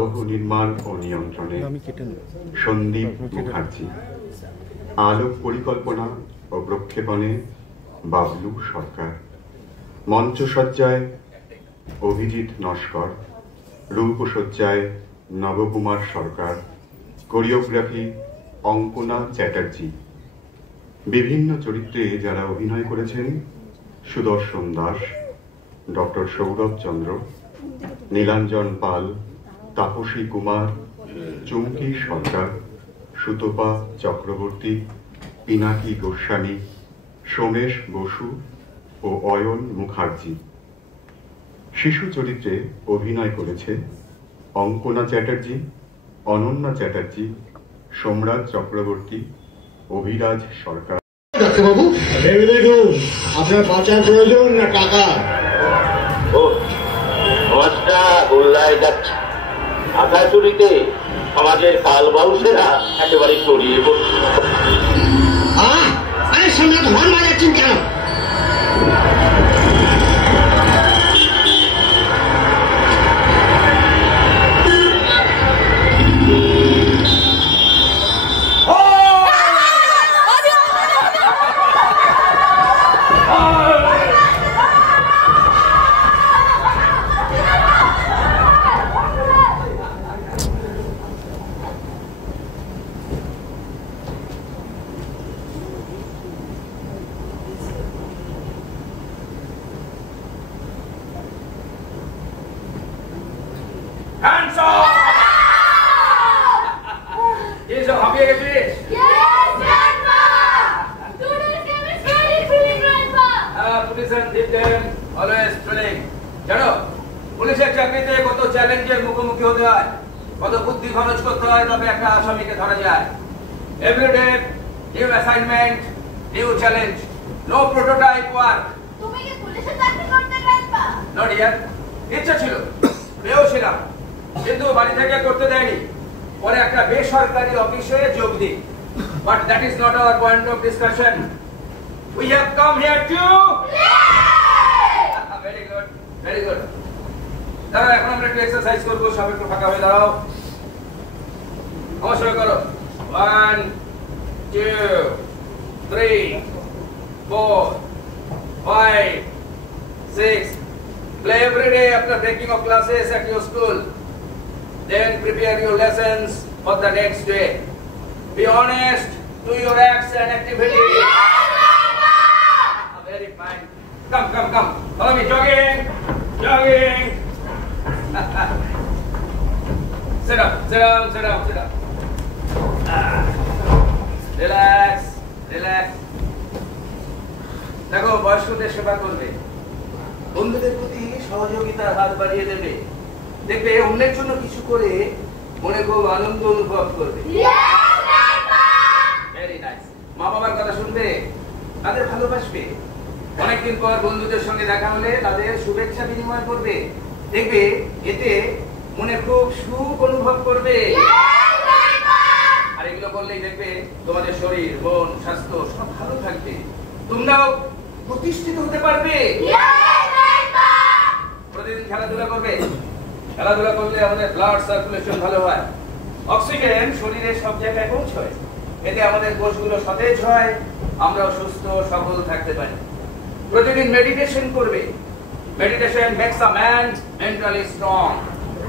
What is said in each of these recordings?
আবহ নির্মাণ ও নিয়ন্ত্রণে সন্দীপ মুখার্জি, আলোক পরিকল্পনা ও প্রক্ষেপণে বাবলু সরকার, মঞ্চসজ্জায় অভিজিৎ নস্কর, রূপসজ্জায় নবকুমার সরকার, কোরিওগ্রাফি অঙ্কনা চ্যাটার্জি। বিভিন্ন চরিত্রে যারা অভিনয় করেছেন সুদর্শন দাস, ডক্টর সৌরভ চন্দ্র, নীলাঞ্জন পাল, তাপসী কুমার, চুমকি সরকার, সুতপা চক্রবর্তী, পিনাকি গোস্বামী, সোমেশ বসু ও অয়ন মুখার্জি। শিশু চরিত্রে অভিনয় করেছে অঙ্কনা চ্যাটার্জি, অনন্যা চ্যাটার্জি, সোমরাজ চক্রবর্তী, অভিরাজ সরকার। ডাক্তারবাবু, ভেবে দেখুন আপনার বাঁচার প্রয়োজন না টাকা? আধা চুরিতে আমাদের কাল বাউসেরা একেবারে ছড়িয়ে পড়ছে। আরে সম্রাট হর্ন বাজাচ্ছেন কেন? পুলিশের চাকরিতে কত চ্যালেঞ্জের মুখোমুখি হতে হয়, কত বুদ্ধি খরচ করতে হয়, তবে একটা আসামিকে ধরা যায়। Everyday new assignment, new challenge, no prototype work. তুমি কি পুলিশের চাকরি করতে চাইবা? নট ইয়ার। ইচ্ছা ছিল, পেয়েও ছিলাম, কিন্তু বাড়ি থেকে করতে দেয়নি। পরে একটা বেসরকারি অফিসে যোগ দিই। But that is not our point of discussion. We have come here to... Very good, very good. দাঁড়াও, এখন আমরা একটু এক্সারসাইজ করবো। সব একটু ফাঁকা হয়ে দাঁড়াও। আমার সঙ্গে করো। 1, 2, 3, 4, 5, 6. Play every day after breaking of classes at your school. Then prepare your lessons for the next day. Be honest to your acts and activities. Very fine. Come. Follow me. Jogging. Sit up. Relax. দেখো, বয়স্কদের সেবা করবে, বন্ধুদের প্রতি সহযোগিতার হাত বাড়িয়ে দেবে, দেখবে অন্যের জন্য কিছু করে মনে খুব আনন্দ অনুভব করবে। Very nice. মা বাবার কথা শুনবে, তাদের ভালোবাসবে, অনেকদিন পর বন্ধুদের সঙ্গে দেখা হলে তাদের শুভেচ্ছা বিনিময় করবে, দেখবে এতে মনে খুব সুখ অনুভব করবে। আর এগুলো করলেই দেখবে তোমাদের শরীর, মন, স্বাস্থ্য সব ভালো থাকবে, তোমরাও প্রতিষ্ঠিত হতে পারবে। প্রতিদিন খেলাধুলা করবে। খেলাধুলা করলে আমাদের ব্লাড সার্কুলেশন ভালো হয়, অক্সিজেন শরীরের সব জায়গায় পৌঁছয়, এতে আমাদের কোষগুলো সতেজ হয়, আমরাও সুস্থ সবল থাকতে পারি। প্রতিদিন মেডিটেশন করবে। Meditation makes a man mentally strong.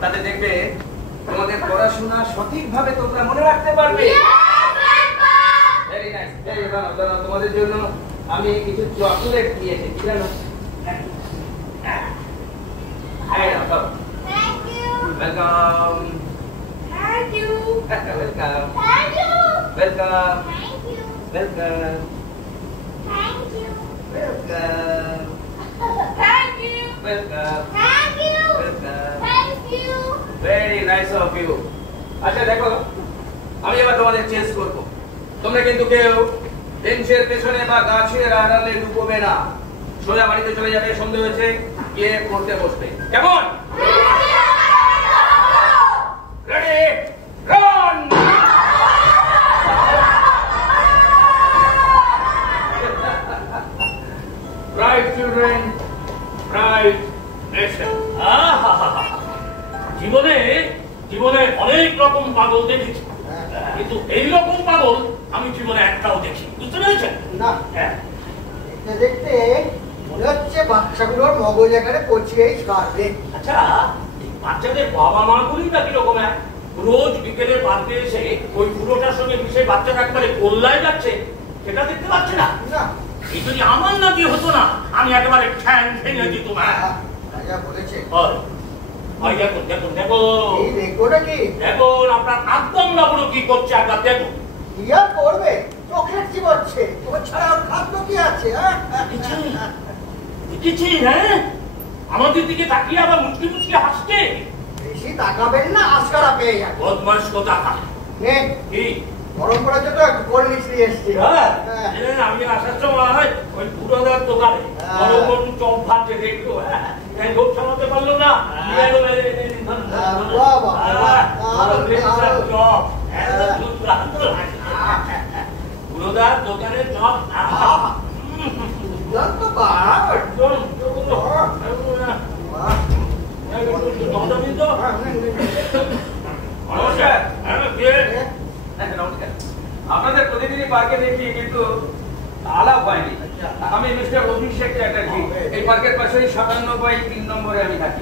তাতে দেখবে তোমাদের পড়াশোনা সঠিকভাবে তোমরা মনে রাখতে পারবে। Very nice. তোমাদের জন্য আমি কিছু চকলেট দিয়েছি, কি জানো? Welcome. Thank you. Welcome. Thank you. Welcome. Thank you. Welcome. Thank you. Welcome. Thank you. Welcome. Thank you. Welcome. Thank you. Very nice of you. আচ্ছা দেখো, আমি এবার তোমাদের চেঞ্জ করব। তোমরা কিন্তু কেউ বেঞ্চের পেছনে বা গাছের আড়ালে লুকোবে না, সোজা বাড়িতে চলে যাবে, সন্ধ্যে হয়েছে, গিয়ে পড়তে বসবে। কেমন? Ready? Run! Bright children, bright nation. জীবনে জীবনে অনেক রকম পাগল দেখেছি, কিন্তু এইরকম পাগল আমি জীবনে একটাও দেখি, বুঝতে পেরেছেন? না দেখতে দেখতে মনে হচ্ছে বাচ্চাগুলোর মগজ এখানে পচিয়েই ছাড়বে। আচ্ছা, বাচ্চাদের বাবা মা গুলি না কিরকম? রোজ বিকেলে পার্কে এসে ওই বুড়োটার সঙ্গে মিশে বাচ্চাটা একবারে গোল্লায় যাচ্ছে, সেটা দেখতে পাচ্ছে না? এই যদি আমার না দিয়ে হতো না, আমি একেবারে ঠ্যাং ভেঙে দিতাম। বলেছে দেখুন দেখুন দেখুন দেখুন আপনার একদম না বুড়ো কি করছে, একবার দেখুন। কি আর করবে, চকলেট কি করছে, তোমার ছাড়া আর খাদ্য কি আছে? দেখেছি, হ্যাঁ, আমাদের দিকে তাকিয়ে আবার মুচকি মুচকি হাসছে। বেশি তাকাবেন না, আজকারা পেয়ে যাবে। বদমাস কোথাকার। কি গরম করার জন্য একটু কোল্ড ড্রিঙ্কস নিয়ে এসছি। আমি আসার সময় ওই পুরোদার দোকানে গরম গরম চপ ভাজছে দেখলো, লোক সামলাতে পারলো না, পুরোদার দোকানে চপ আপনাদের প্রতিদিনই পার্কে দেখি, কিন্তু আলাপ হয়নি। আমি মিস্টার অভিষেক চ্যাটার্জি, এই পার্কের পাশেই 97/3 নম্বরে আমি থাকি।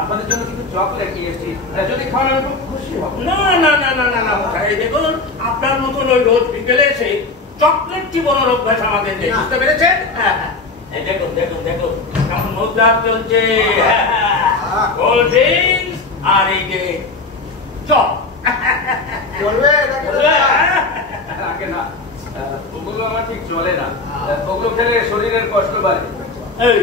আপনাদের জন্য কিছু চকলেট নিয়ে এসেছি, যদি খান আমি খুব খুশি হব। না না না না না না, দেখুন আপনার মতন ওই রোজ বিকেলে এসে চকলেট জীবনের অভ্যাস আমাদের নেই, বুঝতে পেরেছেন? দেখুন দেখুন দেখুন কেমন মজার চলছে, কোল্ড ড্রিঙ্কস আর এই যে চপ। আগে না, ওগুলো আমার ঠিক চলে না, ওগুলো খেলে শরীরের কষ্ট বাড়ে। এই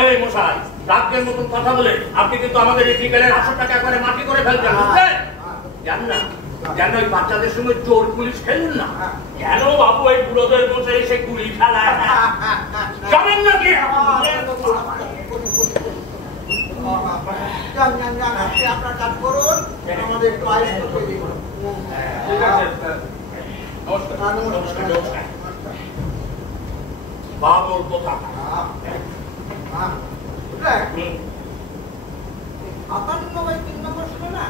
এই মশাই, রাজ্যের মতন কথা বলে আপনি কিন্তু আমাদের এই বিকেলের 800 টাকা করে মাটি করে ফেলছেন, বুঝলেন? জান না জান ওই বাচ্চাদের সঙ্গে চোর পুলিশ খেলুন না কেন বাবু? এই বুড়োদের বসে এসে গুলি খেলায় জানেন নাকি? আপনার কাজ করুন, আমাদের একটু আইস করতে দিন। ঠিক আছে, নমস্কার। নমস্কার। বাবুর কথা 98/3 নম্বর শুনে না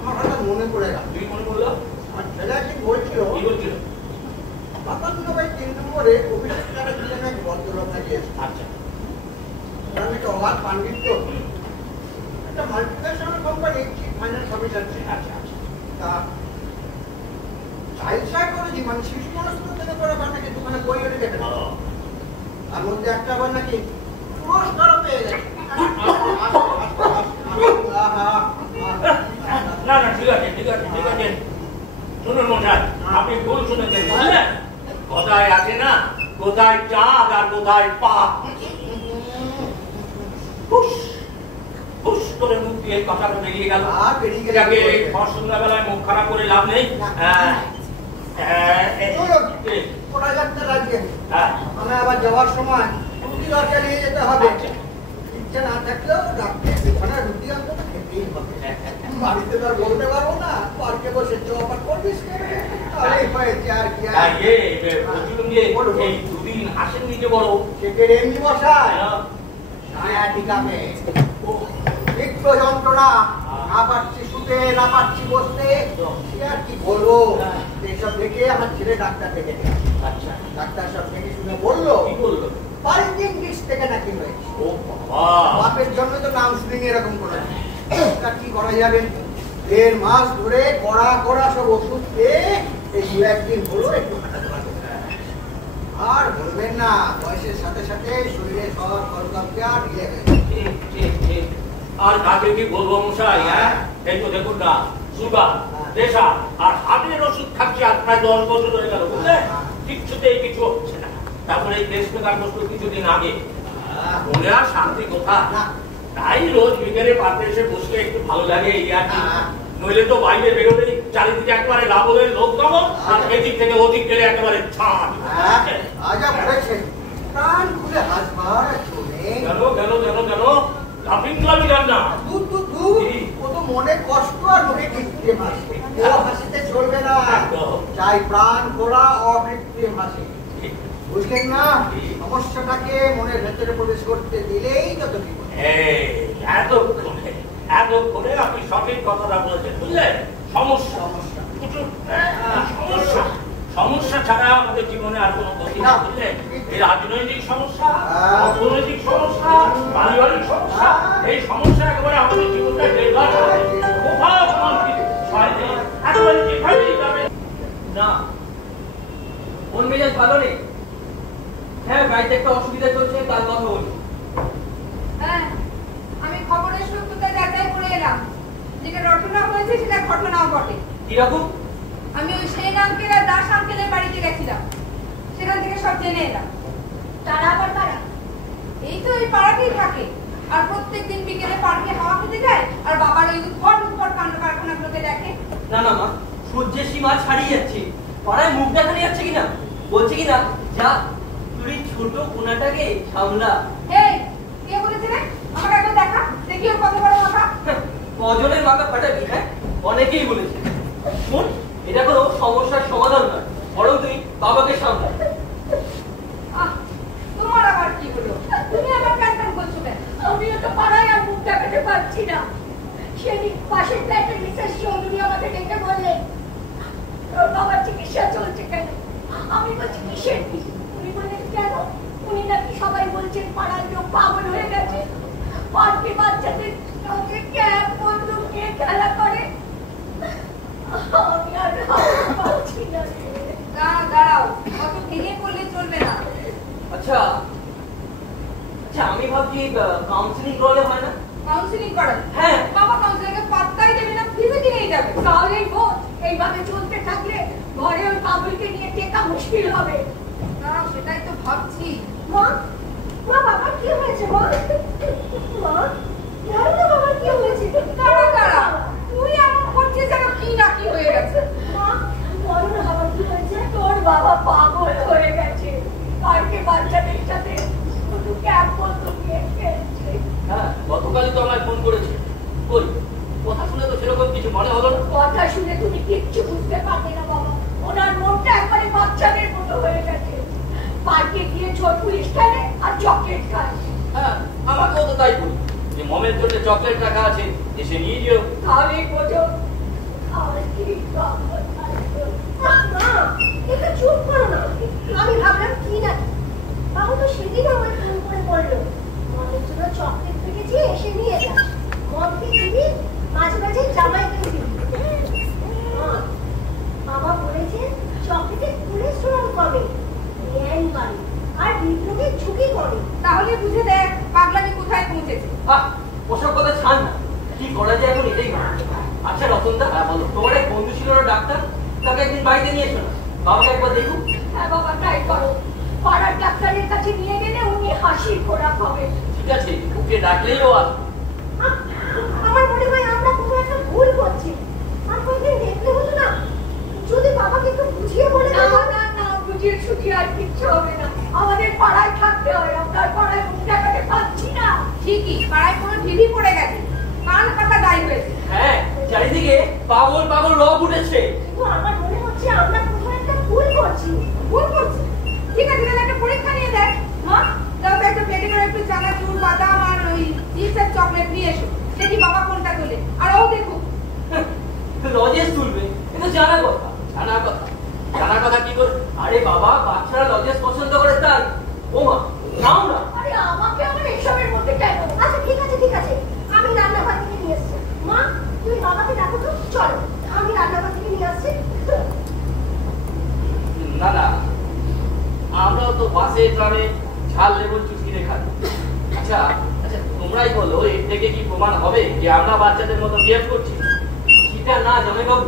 আমার হঠাৎ মনে পড়ে গেল। তুই মনে করলো? আমার ছেলে একদিন বলছিল 98/3 নম্বরে অভিষেক চ্যাটার্জি নামে এক ভদ্রলোক লাগিয়েছে। আচ্ছা, আমি তো অবাক পাণ্ডিত্য, একটা multinational company chief finance officer ছিল। আচ্ছা আচ্ছা, তা চাইল্ড সাইকোলজি মানে শিশু মনস্ক থেকে করে নাকি দোকানে বই হয়ে গেছে, তার মধ্যে একটা আবার নাকি পুরস্কারও পেয়ে গেছে। না না, ঠিক আছে ঠিক আছে ঠিক আছে, শুনুন মশাই, আপনি ভুল শুনেছেন, বুঝলেন? কোথায় আছে না, কোথায় চাঁদ আর কোথায় পাপ। করে মুখ দিয়ে কথাটা বেরিয়ে গেল। সন্ধ্যাবেলায় মুখ খারাপ করে লাভ নেই। আমি আবার যাওয়ার সময় রুটি দরকার নিয়ে যেতে হবে, ইচ্ছা না থাকলেও রাত্রে রুটি অন্তত খেতেই হবে। বাড়িতে তো আর বলতে পারবো না, পার্কে বসে চপার করবিস হয়েছে আর কি। দুদিন আসেননি যে বড় সেকের এমনি বসায় একটু যন্ত্রণা, না পারছি শুতে, না পারছি বসতে, আর কি বলবো। এইসব দেখে আমার ছেলে ডাক্তার দেখে গেছে। আচ্ছা, ডাক্তার সব দেখে শুনে বললো কি বললো? পারিজিংটিস থেকে নাকি হয়েছে। ও বাবা, বাপের জন্য তো নাম শুনিনি এরকম করে। কি করা যাবে? 1.5 মাস ধরে কড়া কড়া সব ওষুধ খেয়ে এই 2-1 দিন হলো একটু হাঁটাচলা করতে। আর বলবেন না, বয়সের সাথে সাথে শরীরে সব কলকাতা ঢিলে গেছে। আর কাকে কি বলবো মশাই? এই তো দেখুন না, সুগার, প্রেশার আর হার্টের ওষুধ খাচ্ছি আর প্রায় 10 বছর হয়ে গেল, বুঝলেন? কিচ্ছুতেই কিছু হচ্ছে না। তারপরে এই পেসমেকার বসলো কিছুদিন আগে, মনে আর শান্তি কোথা। তাই রোজ বিকেলে পার্কে এসে বসলে একটু ভালো লাগে, এই আর কি। নইলে তো বাইরে বেরোলেই চারিদিকে একেবারে লাভলের লোক পাবো, আর এদিক থেকে ওদিক গেলে একেবারে ছাড়। আজা বলেছে প্রাণ খুলে হাসবার চলে গেল গেল গেল গেল, লাফিং ক্লাবই যান না। ও তো মনে কষ্ট আর মুখে কৃত্রিম হাসি, ও হাসিতে চলবে না। চাই প্রাণ খোলা অকৃত্রিম হাসি, বুঝলেন না? সমস্যাটাকে মনের ভেতরে প্রবেশ করতে দিলেই যত বিপদ। এতক্ষণে আপনি সঠিক কথাটা বলেছেন, বুঝলেন? সমস্যা সমস্যা সমস্যা ছাড়া আমাদের জীবনে আর কোনো গতি না, বুঝলেন? এই রাজনৈতিক সমস্যা, অর্থনৈতিক সমস্যা, পারিবারিক সমস্যা, এই সমস্যা একেবারে আমাদের জীবনটা বেকার করে দেয়। কোথাও কোনো কিছু ছয় নেই, একেবারে যেখানেই যাবে না, মন মেজাজ ভালো নেই। হ্যাঁ, বাড়িতে একটা অসুবিধা চলছে, তার কথা বলি। হ্যাঁ, আমি খবরের সত্যতা যাচাই করে এলাম। যেটা রটনা হয়েছে সেটা ঘটনাও বটে। কিরকম? আমি ওই সেন আঙ্কেল আর দাস আঙ্কেলের বাড়িতে গেছিলাম, সেখান থেকে সব জেনে এলাম। তারা আবার কারা? এই তো ওই পাড়াতেই থাকে, আর প্রত্যেকদিন বিকেলে পার্কে হাওয়া খেতে যায়, আর বাবার ওই উৎপট কাণ্ড কারখানাগুলোকে দেখে। না না মা, সূর্যের সীমা ছাড়িয়ে যাচ্ছে। পাড়ায় মুখ দেখানো যাচ্ছে কিনা, বলছে কিনা যা তুই ছোট কোনাটাকে সামলা। এই কে বলেছে রে? আমাকে একবার দেখা দেখি ওর কত বড় মাথা। কজনের মাথা ফাটাবি? হ্যাঁ, অনেকেই বলেছে। শোন, এটা কোনো সমস্যার সমাধান নয়, বরং তুই বাবাকে সামলা। তোমার আবার কি হলো? তুমি আবার কান্না করছো কেন? আমিও তো পাড়ায় আর মুখ দেখাতে পারছি না। সেদিন পাশের ফ্ল্যাটের মিসেস চৌধুরী আমাকে ডেকে বললেন তোর বাবার চিকিৎসা চলছে কেন? আমি বলছি কিসের কি? উনি বললেন কেন? উনি নাকি সবাই বলছেন পাড়ার লোক পাগল হয়ে গেছে, পার্কে বাচ্চাদের সঙ্গে ক্যাপ বন্দুক নিয়ে খেলা করে। আমি আর পারছি না। দাঁড়াও, অত ভেঙে পড়লে চলবে না। আচ্ছা আচ্ছা, আমি ভাবছি কাউন্সিলিং করলে হয় না? কাউন্সিলিং করেন? হ্যাঁ। বাবা কাউন্সিলিংয়ে পাত্তাই দেবে না, ভিজিটে নিয়ে যাবে। তাহলেই বোধ এইভাবে চলতে থাকলে ঘরে ওই পাগলকে নিয়ে টেকা মুশকিল হবে। না, সেটাই তো ভাবছি। মা, বাবা কি হয়েছে? মা, বাবা কি হয়েছে? দাঁড়া, তুই এমন করছিস যেন কি না কি হয়ে গেছে। মা, বলো না বাবা কি হয়েছে? তোর বাবা পাগল হয়ে গেছে, পার্কে বাচ্চাদের সাথে শুধু ক্যাপ বন্দুক নিয়ে খেলছে। হ্যাঁ, গতকালই তো আমায় ফোন করেছে। কই, কথা শুনে তো সেরকম কিছু মনে হলো না। কথা শুনে তুমি কিচ্ছু বুঝতে পারবে না বাবা, ওনার মনটা একবারে বাচ্চাদের মতো হয়ে গেছে। পার্কে গিয়ে ছোট পুলিশ খেলে আর চকলেট খায়। হ্যাঁ, আমাকেও তো তাই বলি যে মমের জন্য চকলেট রাখা আছে, এসে নিয়ে যেও। তাহলে বোঝো আর কি মা, একটু চুপ করো না। আমি ভাবলাম কি না, বাবু তো সেদিন আমায় ফোন করে বললো মনের জন্য চকলেট পেকেছি, এসে নিয়ে যাস। মদকে দিবি, মাঝে মাঝে জামাইকে দিবি। বাবা বলেছে চকলেটের কোলেস্টেরল কমে, জ্ঞান বাড়ে আর হৃদরোগের ঝুঁকি কমে। তাহলে বুঝে দেখ পাগলামি কোথায় পৌঁছেছে। ওসব কথা ছাড় না, কি করা যায় এখন এটাই ভাব। আচ্ছা রতনদা, বলো, তোমার এক বন্ধু ছিল না ডাক্তার, তাকে একদিন বাড়িতে নিয়ে এসো না, বাবাকে একবার দেখুক। হ্যাঁ বাবা, ট্রাই করো। পাড়ার ডাক্তারের কাছে নিয়ে গেলে উনি হাসির খোরাক হবে। ঠিক আছে, ওকে ডাকলেই ও আসবে। আমার মনে হয় আমরা কোনো একটা ভুল করছি। আর কয়েকদিন দেখতে হতো না, যদি বাবাকে একটু বুঝিয়ে বলে। না, বুঝিয়ে সুঝিয়ে আর কিচ্ছু হবে না। আমাদের পাড়ায় থাকতে হয়, আমরা পাড়ায় মুখ দেখাতে পাচ্ছি না। ঠিকই, পাড়ায় কোনো ঢিবি পড়ে গেছে, কান কাটা দায়ী হয়েছে। হ্যাঁ, চারিদিকে পাগল পাগল রব উঠেছে। কিন্তু আমার মনে হচ্ছে আমরা কোনো একটা ভুল করছি। ভুল করছি? ঠিক আছে, তাহলে একটা পরীক্ষা নিয়ে দেখ। মা, দাও তো একটা পেটে করে একটু চানাচুর, বাদাম আর ওই চিপস আর চকলেট নিয়ে এসো, দেখি বাবা কোনটা তোলে। আর ও দেখুক। লজেস তুলবে, কিন্তু জানা কথা। জানা কথা কি করে? আরে বাবা, বাচ্চারা লজেস পছন্দ করে তাই। ও মা, নাও না। আরে আমাকে আবার এসবের মধ্যে কেন? আচ্ছা ঠিক আছে, আমি রান্নাঘর থেকে নিয়ে এসছি। মা, তুমি বাবাকে ডাকো তো, চলো আমি রান্নাঘর থেকে নিয়ে আসছি। না, আমরাও তো বাসে ট্রামে ঝাল লেবুর জুস কিনে খাই। আচ্ছা, তোমরাই বলো, এর থেকে কি প্রমাণ হবে যে আমরা বাচ্চাদের মতো বিহেভ করছি? সেটা না জামাইবাবু,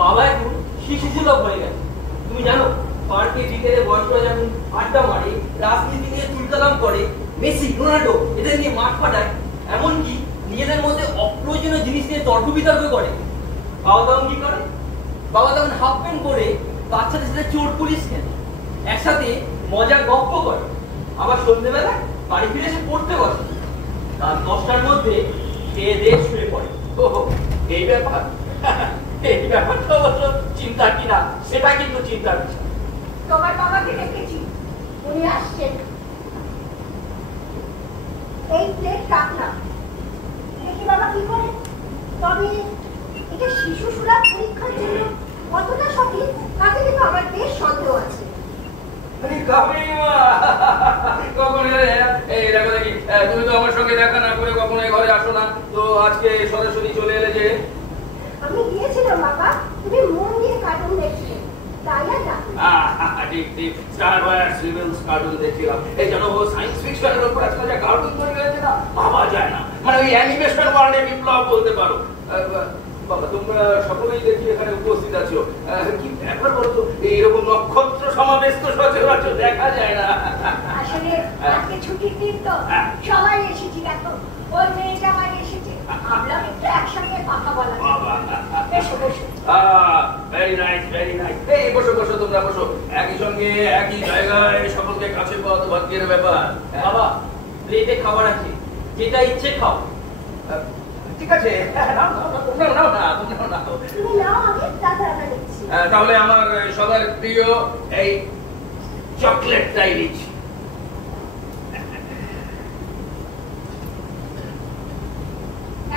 বাবা এখন শিশু সুলভ হয়ে গেছে। তুমি জানো, পার্কে বিকেলে বয়স্করা যখন আড্ডা মারে, রাজনীতি নিয়ে তুলকালাম করে, মেসি, রোনাল্ডো এদের নিয়ে মাঠ পাঠায়, এমনকি নিজেদের মধ্যে অপ্রয়োজনীয় জিনিস নিয়ে তর্ক বিতর্ক করে। বাবা তখন কি করে? বাবা তখন হাফ প্যান্ট পরে বাচ্চাদের সাথে চোর পুলিশ খেলে, একসাথে মজার গপ্প করে, আবার সন্ধ্যেবেলা বাড়ি ফিরে এসে পড়তে বসে, রাত 10টার মধ্যে খেয়ে দিয়ে শুয়ে পড়ে। এই ব্যাপারটা অবশ্য চিন্তা কিনা সেটা কিন্তু চিন্তার বিষয়। তোমার বাবাকে দেখেছি, উনি আসছেন। এই প্লেট রাখলাম, দেখে বাবা কি করে? তবে এটা শিশু সুলভ পরীক্ষার জন্য কতটা সঠিক তাতে কিন্তু আমার বেশ সন্দেহ আছে। তুমি তো আমার সঙ্গে দেখা না করে কখনো ঘরে আসো না, তো আজকে সরাসরি চলে এলে যে? আমি গিয়েছিলাম বাবা, তুমি মন দিয়ে কার্টুন দেখছিলে, তাই আর ঠিক ঠিক, স্টার ওয়ার্স রিবেলস কার্টুন দেখছিলাম। এই জানো সায়েন্স ফিকশনের উপর একটা যে কার্টুন তৈরি হয়েছে না, ভাবা যায় না, মানে ওই অ্যানিমেশন ওয়ার্ল্ডে বিপ্লব বলতে পারো। বাবা তোমরা সকলেই দেখি এখানে উপস্থিত আছো, কি ব্যাপার বলতো? এইরকম নক্ষত্র সমাবেশ তো সচরাচর দেখা যায় না। আসলে আজকে ছুটির দিন তো সবাই এসেছি, দেখো ওই মেয়েটা আমার এসেছে, আমরা একটু একসঙ্গে কথা বলা। এসো বসো। Very nice very nice. এই বসো বসো, তোমরা বসো, একই সঙ্গে একই জায়গায় সকলকে কাছে পাওয়া তো ভাগ্যের ব্যাপার। বাবা প্লেটে খাবার আছে, যেটা ইচ্ছে খাও। ঠিক আছে, তোমরা নাও না, তোমরা নাও। তুমি নাও, আমি তারপর আমরা নিচ্ছি। তাহলে আমার সবার প্রিয় এই চকলেটটাই নিচ্ছি।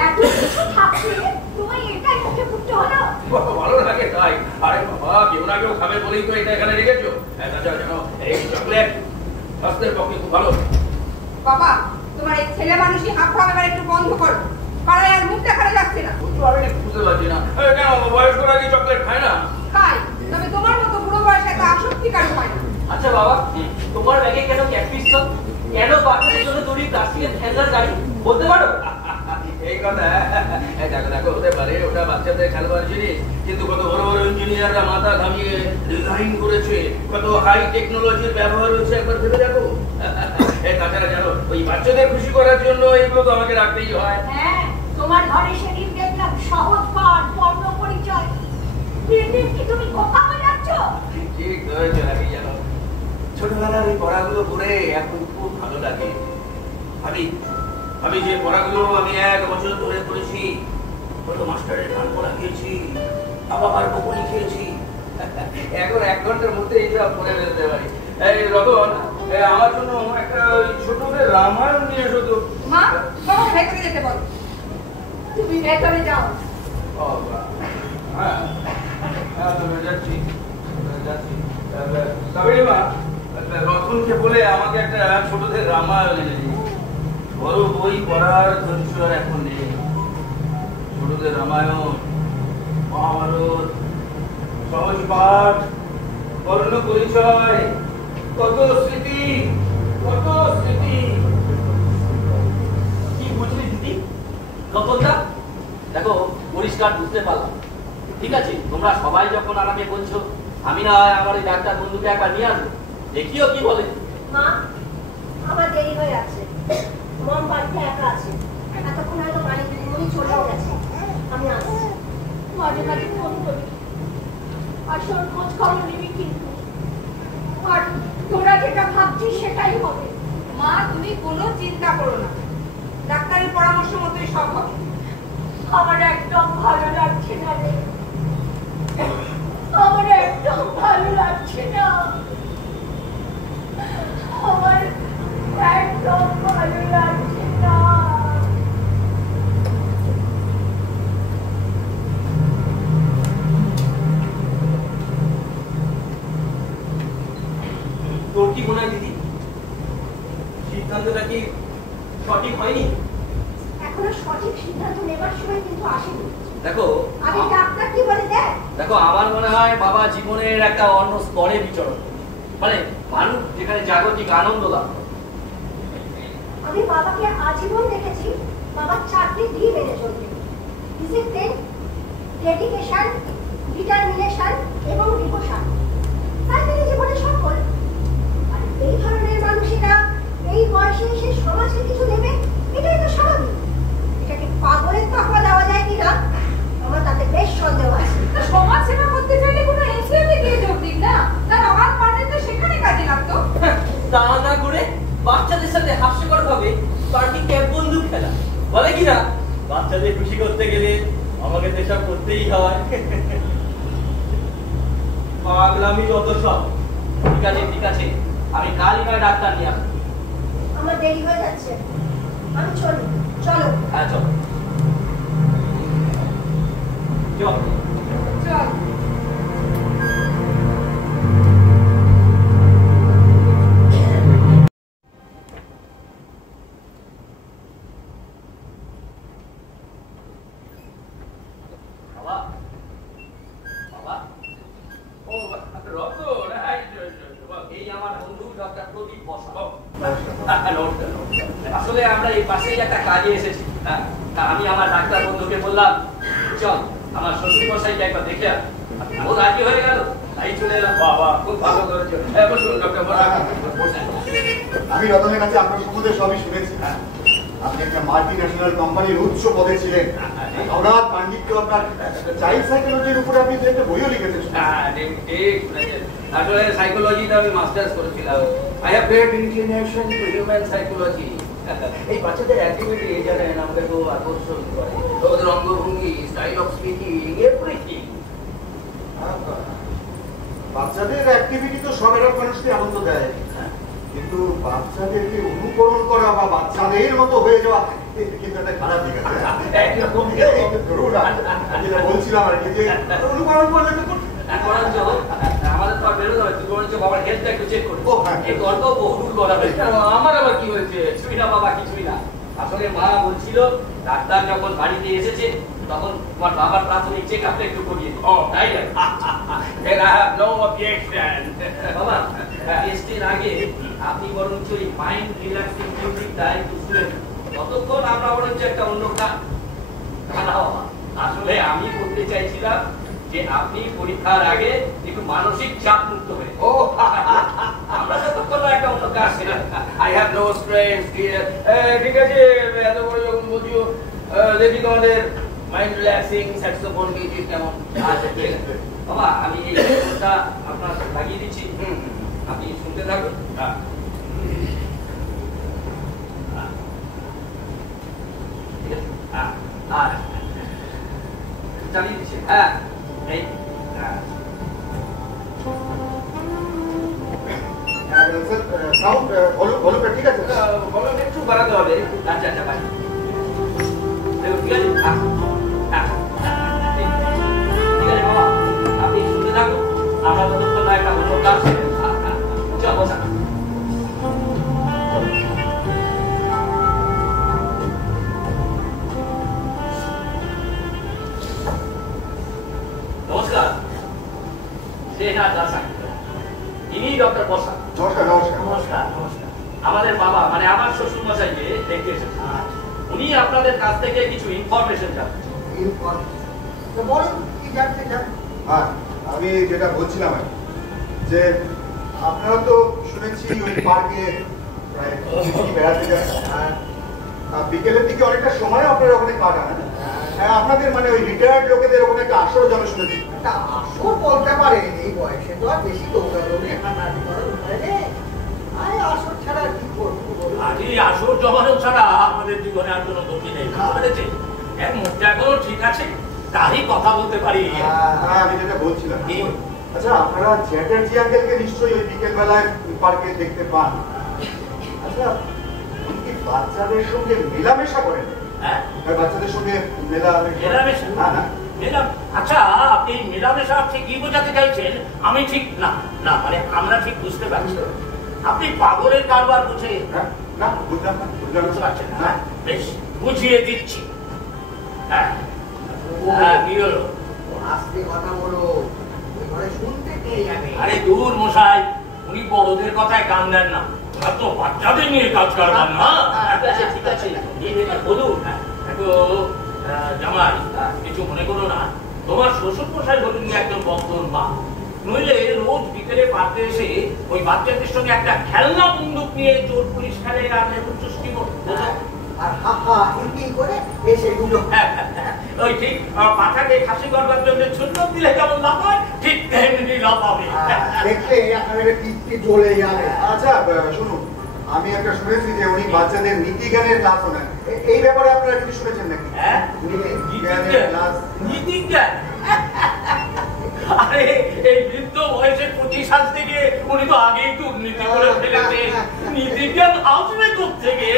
এত কিছু থাকতে তোমায় এটাই মুখে ফুটতে হলো? ভালো লাগে তাই। আরে বাবা, কেউ না কেউ খাবে বলেই তো এটা এখানে রেখেছো। জানো এই চকলেট স্বাস্থ্যের পক্ষে খুব ভালো। বাবা তোমার এই ছেলে মানুষই হাফ ভাব এবার একটু বন্ধ করো, পাড়ায় আর মুখ দেখানো যাচ্ছে না। আমি বুঝতে পারছি না কেন বয়স্করা কি চকলেট খায় না? খাই, তবে তোমার মতো বুড়ো বয়সে এত আসক্তিকার হয় না। আচ্ছা বাবা, তোমার ব্যাগে কেন ক্যাটফিশ, কেন বাচ্চাদের জন্য তৈরি প্লাস্টিকের খেলনার গাড়ি, বলতে পারো? এই কথা দেখো দেখো, হতে পারে ওটা বাচ্চাদের খেলবার জিনিস, কিন্তু কত বড় বড় ইঞ্জিনিয়াররা মাথা ঘামিয়ে ডিজাইন করেছে, কত হাই টেকনোলজির ব্যবহার হচ্ছে, একবার ভেবে দেখো। তাছাড়া জানো ওই বাচ্চাদের খুশি করার জন্য এইগুলো তো আমাকে রাখতেই হয়। হ্যাঁ, তোমার ঘরে সেদিন দেখলাম সহজ পাঠ, বর্ণ পরিচয়, কি তুমি কথা বলাচ্ছ? ঠিক ধরেছো নাকি? জানো ছোটবেলার ওই পড়াগুলো পড়ে এখন খুব ভালো লাগে। আমি যে পড়াগুলো আমি 1 বছর ধরে পড়েছি, কত মাস্টারের গান পড়া খেয়েছি, বাবার বকুনি খেয়েছি, এখন 1 ঘন্টার মধ্যে এইসব পড়ে ফেলতে পারি। এই রতন, আমার জন্য একটা ওই ছোটদের রামায়ণ নিয়ে এসো তো। মা বাবা ভেতরে যেতে বলো। তুমি ভেতরে যাও। হ্যাঁ যাচ্ছি। কাবেরী মা, রতনকে বলে আমাকে একটা ছোটদের রামায়ণ এনে দিই। বড় বই পড়ার ধৈর্য আর এখন নেই। ছোটদের রামায়ণ, মহাভারত, সহজ পাঠ, বর্ণ পরিচয়, কত স্মৃতি, কত স্মৃতি। কি বুঝলি দিদি? রতনদা দেখো, পরিষ্কার বুঝতে পারলাম। ঠিক আছে, তোমরা সবাই যখন আমাকে বলছো, আমি না আমার এই ডাক্তার বন্ধুকে একবার নিয়ে আসবো, দেখিও কি বলে। মা, আমার দেরি হয়ে যাচ্ছে, মম বাড়িতে একা আছে, এতক্ষণ হয়তো বাড়ি দিদিমণি চলেও গেছে, আমি আসছি। মাঝে মাঝে ফোন করি, আসল খোঁজ খবর নিবি কিন্তু, আর তোরা যেটা ভাবছিস সেটাই হবে। মা তুমি কোনো চিন্তা করো না, ডাক্তারের পরামর্শ মতোই সব হবে। আমার একদম ভালো লাগছে না রে, আমার একদম ভালো লাগছে না, আমার একদম ভালো লাগছে না। তোর কি মনে হয় দিদি, সিদ্ধান্তটা কি সঠিক হয়নি? এখনো সঠিক সিদ্ধান্ত নেবার সময় কিন্তু আসেনি। দেখো আগে ডাক্তার কি বলে দেখ। দেখো আমার মনে হয় বাবা জীবনের একটা অন্য স্তরে বিচরণ, মানে মানুষ যেখানে জাগতিক আনন্দ লাভ করে। আমি বাবাকে আজীবন দেখেছি বাবার 4টি ডি মেনে চলতে: ডিসিপ্লিন, ডেডিকেশন, ডিটারমিনেশন এবং ডিভোশন। তাই তিনি জীবনে সফল। আর এই ধরনের মানুষেরা এই বয়সে এসে সমাজকে কিছু দেবে, এটাই তো স্বাভাবিক। এটাকে পাগলের তকমা দেওয়া যায় কিনা আমার তাতে বেশ সন্দেহ আছে। সমাজ সেবা করতে চাইলে কোনো এনজিওতে গিয়ে যোগ দিন না, তার অভাব পারলে তো সেখানে কাজে লাগতো। তা না করে বাচ্চাদের সাথে হাস্যকর ভাবে পার্টি ক্যাপ বন্দুক খেলা, বলে কি না বাচ্চাদের খুশি করতে গেলে আমাকে তো এসব করতেই হয়। পাগলামি যত সব। ঠিক আছে ঠিক আছে, আমি কালই নয় ডাক্তার নিয়ে আসবো। আমার দেরি হয়ে যাচ্ছে, আমি চলি। চলো। হ্যাঁ চলো। চল চল। আসলে আমরা এই পাশেই একটা কাজে এসেছি। আমি আমার ডাক্তার বন্ধুকে বললাম চল আমার শ্বশুর মশাইকে একবার দেখে ও রাজি হয়ে গেল, তাই চলে এলাম। বাবা খুব ভালো করেছো। আমি রতনের কাছে আপনার সম্বন্ধে সবই শুনেছি। আপনি একটা মাল্টি ন্যাশনাল কোম্পানির উচ্চ পদে ছিলেন। অনাথ পাণ্ডিত্য আপনার চাইল্ড সাইকোলজির উপরে আপনি একটা বইও লিখেছেন। আসলে সাইকোলজিতে আমি মাস্টার্স করেছিলাম। I have great inclination two human psychology. এই বাচ্চাদের অ্যাক্টিভিটি জানেন আমাকে খুব আকর্ষণ করে, ওদের অঙ্গভঙ্গি, স্টাইল অফ স্পিকিং, এভরিথিং। বাচ্চাদের অ্যাক্টিভিটি তো সব এরকম মানুষকে আনন্দ দেয়, কিন্তু বাচ্চাদেরকে অনুকরণ করা বা বাচ্চাদের মতো হয়ে যাওয়া কিন্তু একটা খারাপ দিক আছে। ধরুন যেটা বলছিলাম আর কি, যে অনুকরণ করলে তো আমাদের তো বেরোতে হবে, তুই বলছো বাবার হেলথটা একটু চেক করো। এই গল্প বহুদূর করা হয়েছে। আমার আবার কি হয়েছে? কিছুই না বাবা, কিছুই না। আসলে মা বলছিল ডাক্তার যখন বাড়িতে এসেছে তখন তোমার বাবার প্রাথমিক চেক আপটা একটু করিয়ে দিই। তাই না? বাবা টেস্টের আগে আপনি বরঞ্চ ওই মাইন্ড রিল্যাক্সিং মিউজিকটা একটু শুনেন, ততক্ষণ আমরা বরঞ্চ একটা অন্য আসলে আমি বলতে চাইছিলাম যে আপনি পরীক্ষার আগে একটু মানসিক চাপ মুক্ত হয়ে আমরা যতক্ষণ একটা অন্য কাজ ছিলাম। I have no stress. ঠিক আছে, এত বড় যখন বলছো দেখি তোমাদের মাইন্ড রিল্যাক্সিং স্যাক্সোফোন মিউজিক কেমন। আচ্ছা ঠিক আছে বাবা, আমি এই ফোনটা আপনার লাগিয়ে দিচ্ছি, আপনি শুনতে থাকুন। আর চালিয়ে দিচ্ছি। হ্যাঁ এই সাউন্ড ভলিউমটা ঠিক আছে? ভলিউম একটু বাড়াতে হবে। আচ্ছা আচ্ছা ভাই ঠিক আছে। ঠিক আছে বাবা, আপনি শুনতে থাকুন, আমরা যতক্ষণ না একটা অন্য কাজ চল বসা। নমস্কার, ইনি ডক্টর বসা। নমস্কার। নমস্কার। নমস্কার নমস্কার। আমাদের বাবা মানে আমার শ্বশুর মশাইকে দেখতে এসেছেন। উনি আপনাদের কাছ থেকে কিছু ইনফরমেশন জানতে চান। বলুন কি জানতে চান? হ্যাঁ, আমি যেটা বলছিলাম আর কি, যে আপনারা তো শুনেছি ওই পার্কে প্রায় বেড়াতে যান, বিকেলের দিকে অনেকটা সময় আপনারা ওখানে কাটান। হ্যাঁ, আপনাদের মানে ওই রিটায়ার্ড লোকেদের ওখানে একটা আসরও জমে শুনেছি। একটা আসর বলতে পারেন, এই বয়সে তো আর বেশি দৌড়াদৌড়ি হাঁটাহাঁটি করার উপায় নেই। আসর ছাড়া কি করবো? আজই আসর জমানো ছাড়া আমাদের জীবনে আর কোনো গতি নেই, বুঝতে পেরেছে? এর মধ্যে এখনো ঠিক আছে, তারই কথা বলতে পারি। হ্যাঁ, আমি যেটা বলছিলাম, আচ্ছা আপনারা চ্যাটার্জি আঙ্কেলকে নিশ্চয়ই ওই বিকেল বেলায় পার্কে দেখতে পান। আচ্ছা, উনি কি বাচ্চাদের সঙ্গে মেলামেশা করেন? হ্যাঁ, বাচ্চাদের সঙ্গে মেলামেশা? আচ্ছা, আপনি মেলামেশা আপনি কি বোঝাতে চাইছেন আমি ঠিক না না মানে আমরা ঠিক বুঝতে পারছি। আপনি পাগলের কারবার বুঝে না বুঝলাম না, বুঝতে পারছেন? হ্যাঁ, বেশ বুঝিয়ে দিচ্ছি। হ্যাঁ হ্যাঁ, কি হলো? আস্তে কথা বলো, ওই ঘরে শুনতে পেয়ে যাবে। আরে দূর মশাই, উনি বড়দের কথায় কান দেন না, ওরা তো বাচ্চাদের নিয়ে কাজ করবেন না। ঠিক আছে বলুন একটু জামাই, কিছু মনে করো না, তোমার শ্বশুর মশাই বলুন একজন বন্ধন মা, নইলে রোজ বিকেলে পার্কে এসে ওই বাচ্চাদের সঙ্গে একটা খেলনা বন্দুক নিয়ে চোর পুলিশ খেলে আর লেবুর চুস্কি আর হা হা হিন্দি করে এসে গুলো। ওই ঠিক পাঠাকে খাসি করবার জন্য ছোট্ট দিলে কেমন লাভ হয়, ঠিক তেমনি লাভ হবে। দেখলে একেবারে পিঠে জ্বলে যাবে। আচ্ছা শুনুন, আমি একটা শুনেছি যে উনি বাচ্চাদের নীতি জ্ঞানের ক্লাস নেন, এই ব্যাপারে আপনারা কিছু শুনেছেন নাকি? হ্যাঁ, নীতি জ্ঞানের ক্লাস। নীতি জ্ঞান? আরে এই বৃদ্ধ বয়সে 25 সাল থেকে উনি তো আগেই দুর্নীতি করে ফেলেছে, নীতি জ্ঞান আসবে কোত্থেকে?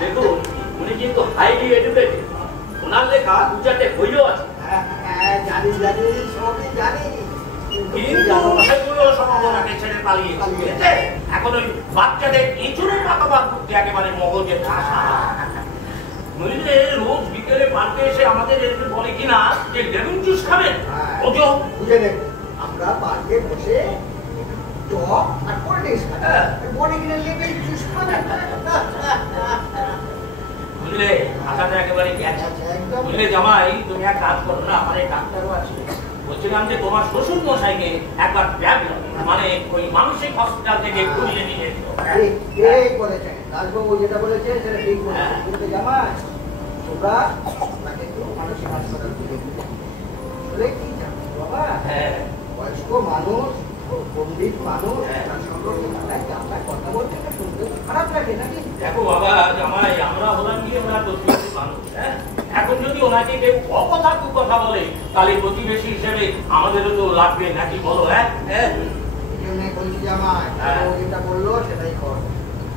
দেখুন, উনি কিন্তু হাইলি এডুকেটেড, ওনার লেখা 2-4টে বইও আছে। জানি জানি সবই জানি, কিন্তু সেগুলো সব ওনাকে ছেড়ে পালিয়ে গেছে। এখন ওই বাচ্চাদের ইঁচড়ের মতবাদ করতে একেবারে মগজে ঠাসা। নইলে রোজ বিকেলে পার্কে এসে আমাদের এরকম বলে কিনা যে লেমন জুস খাবেন, ওজো বুঝে নেব। আমরা পার্কে বসে টক আর কোল্ড ড্রিঙ্কস খাই, বলে কিনা লেমন জুস খাবেন। বুঝলে আশাটা একেবারে গেছে। বুঝলে জামাই, তুমি এক কাজ করো না, আমার এই ডাক্তারও আছে, বলছিলাম যে তোমার শ্বশুর মশাইকে একবার ব্যাগ মানে ওই মানসিক হসপিটাল থেকে ঘুরিয়ে নিয়ে এসো। ঠিক বলেছেন দাসবাবু, যেটা বলেছেন সেটা ঠিক বলেছেন। কিন্তু জামাই তোমরা আপনাকে একটু মানসিক হাসপাতাল ঘুরিয়ে দিতে বলে কি জানো বাবা, বয়স্ক মানুষ, পণ্ডিত মানুষ, তার সম্পর্কে আপনার কথা বলতে শুনতে খারাপ লাগে নাকি? দেখো বাবা জামাই, আমরা হলাম গিয়ে ওরা প্রতিবেশী মানুষ। এখন যদি ওনাকে কেউ অকথা কুকথা বলে তাহলে প্রতিবেশী হিসেবে আমাদেরও তো লাগবে নাকি, বলো? এই জন্যই বলছি জামাই, ও যেটা বললো সেটাই কর,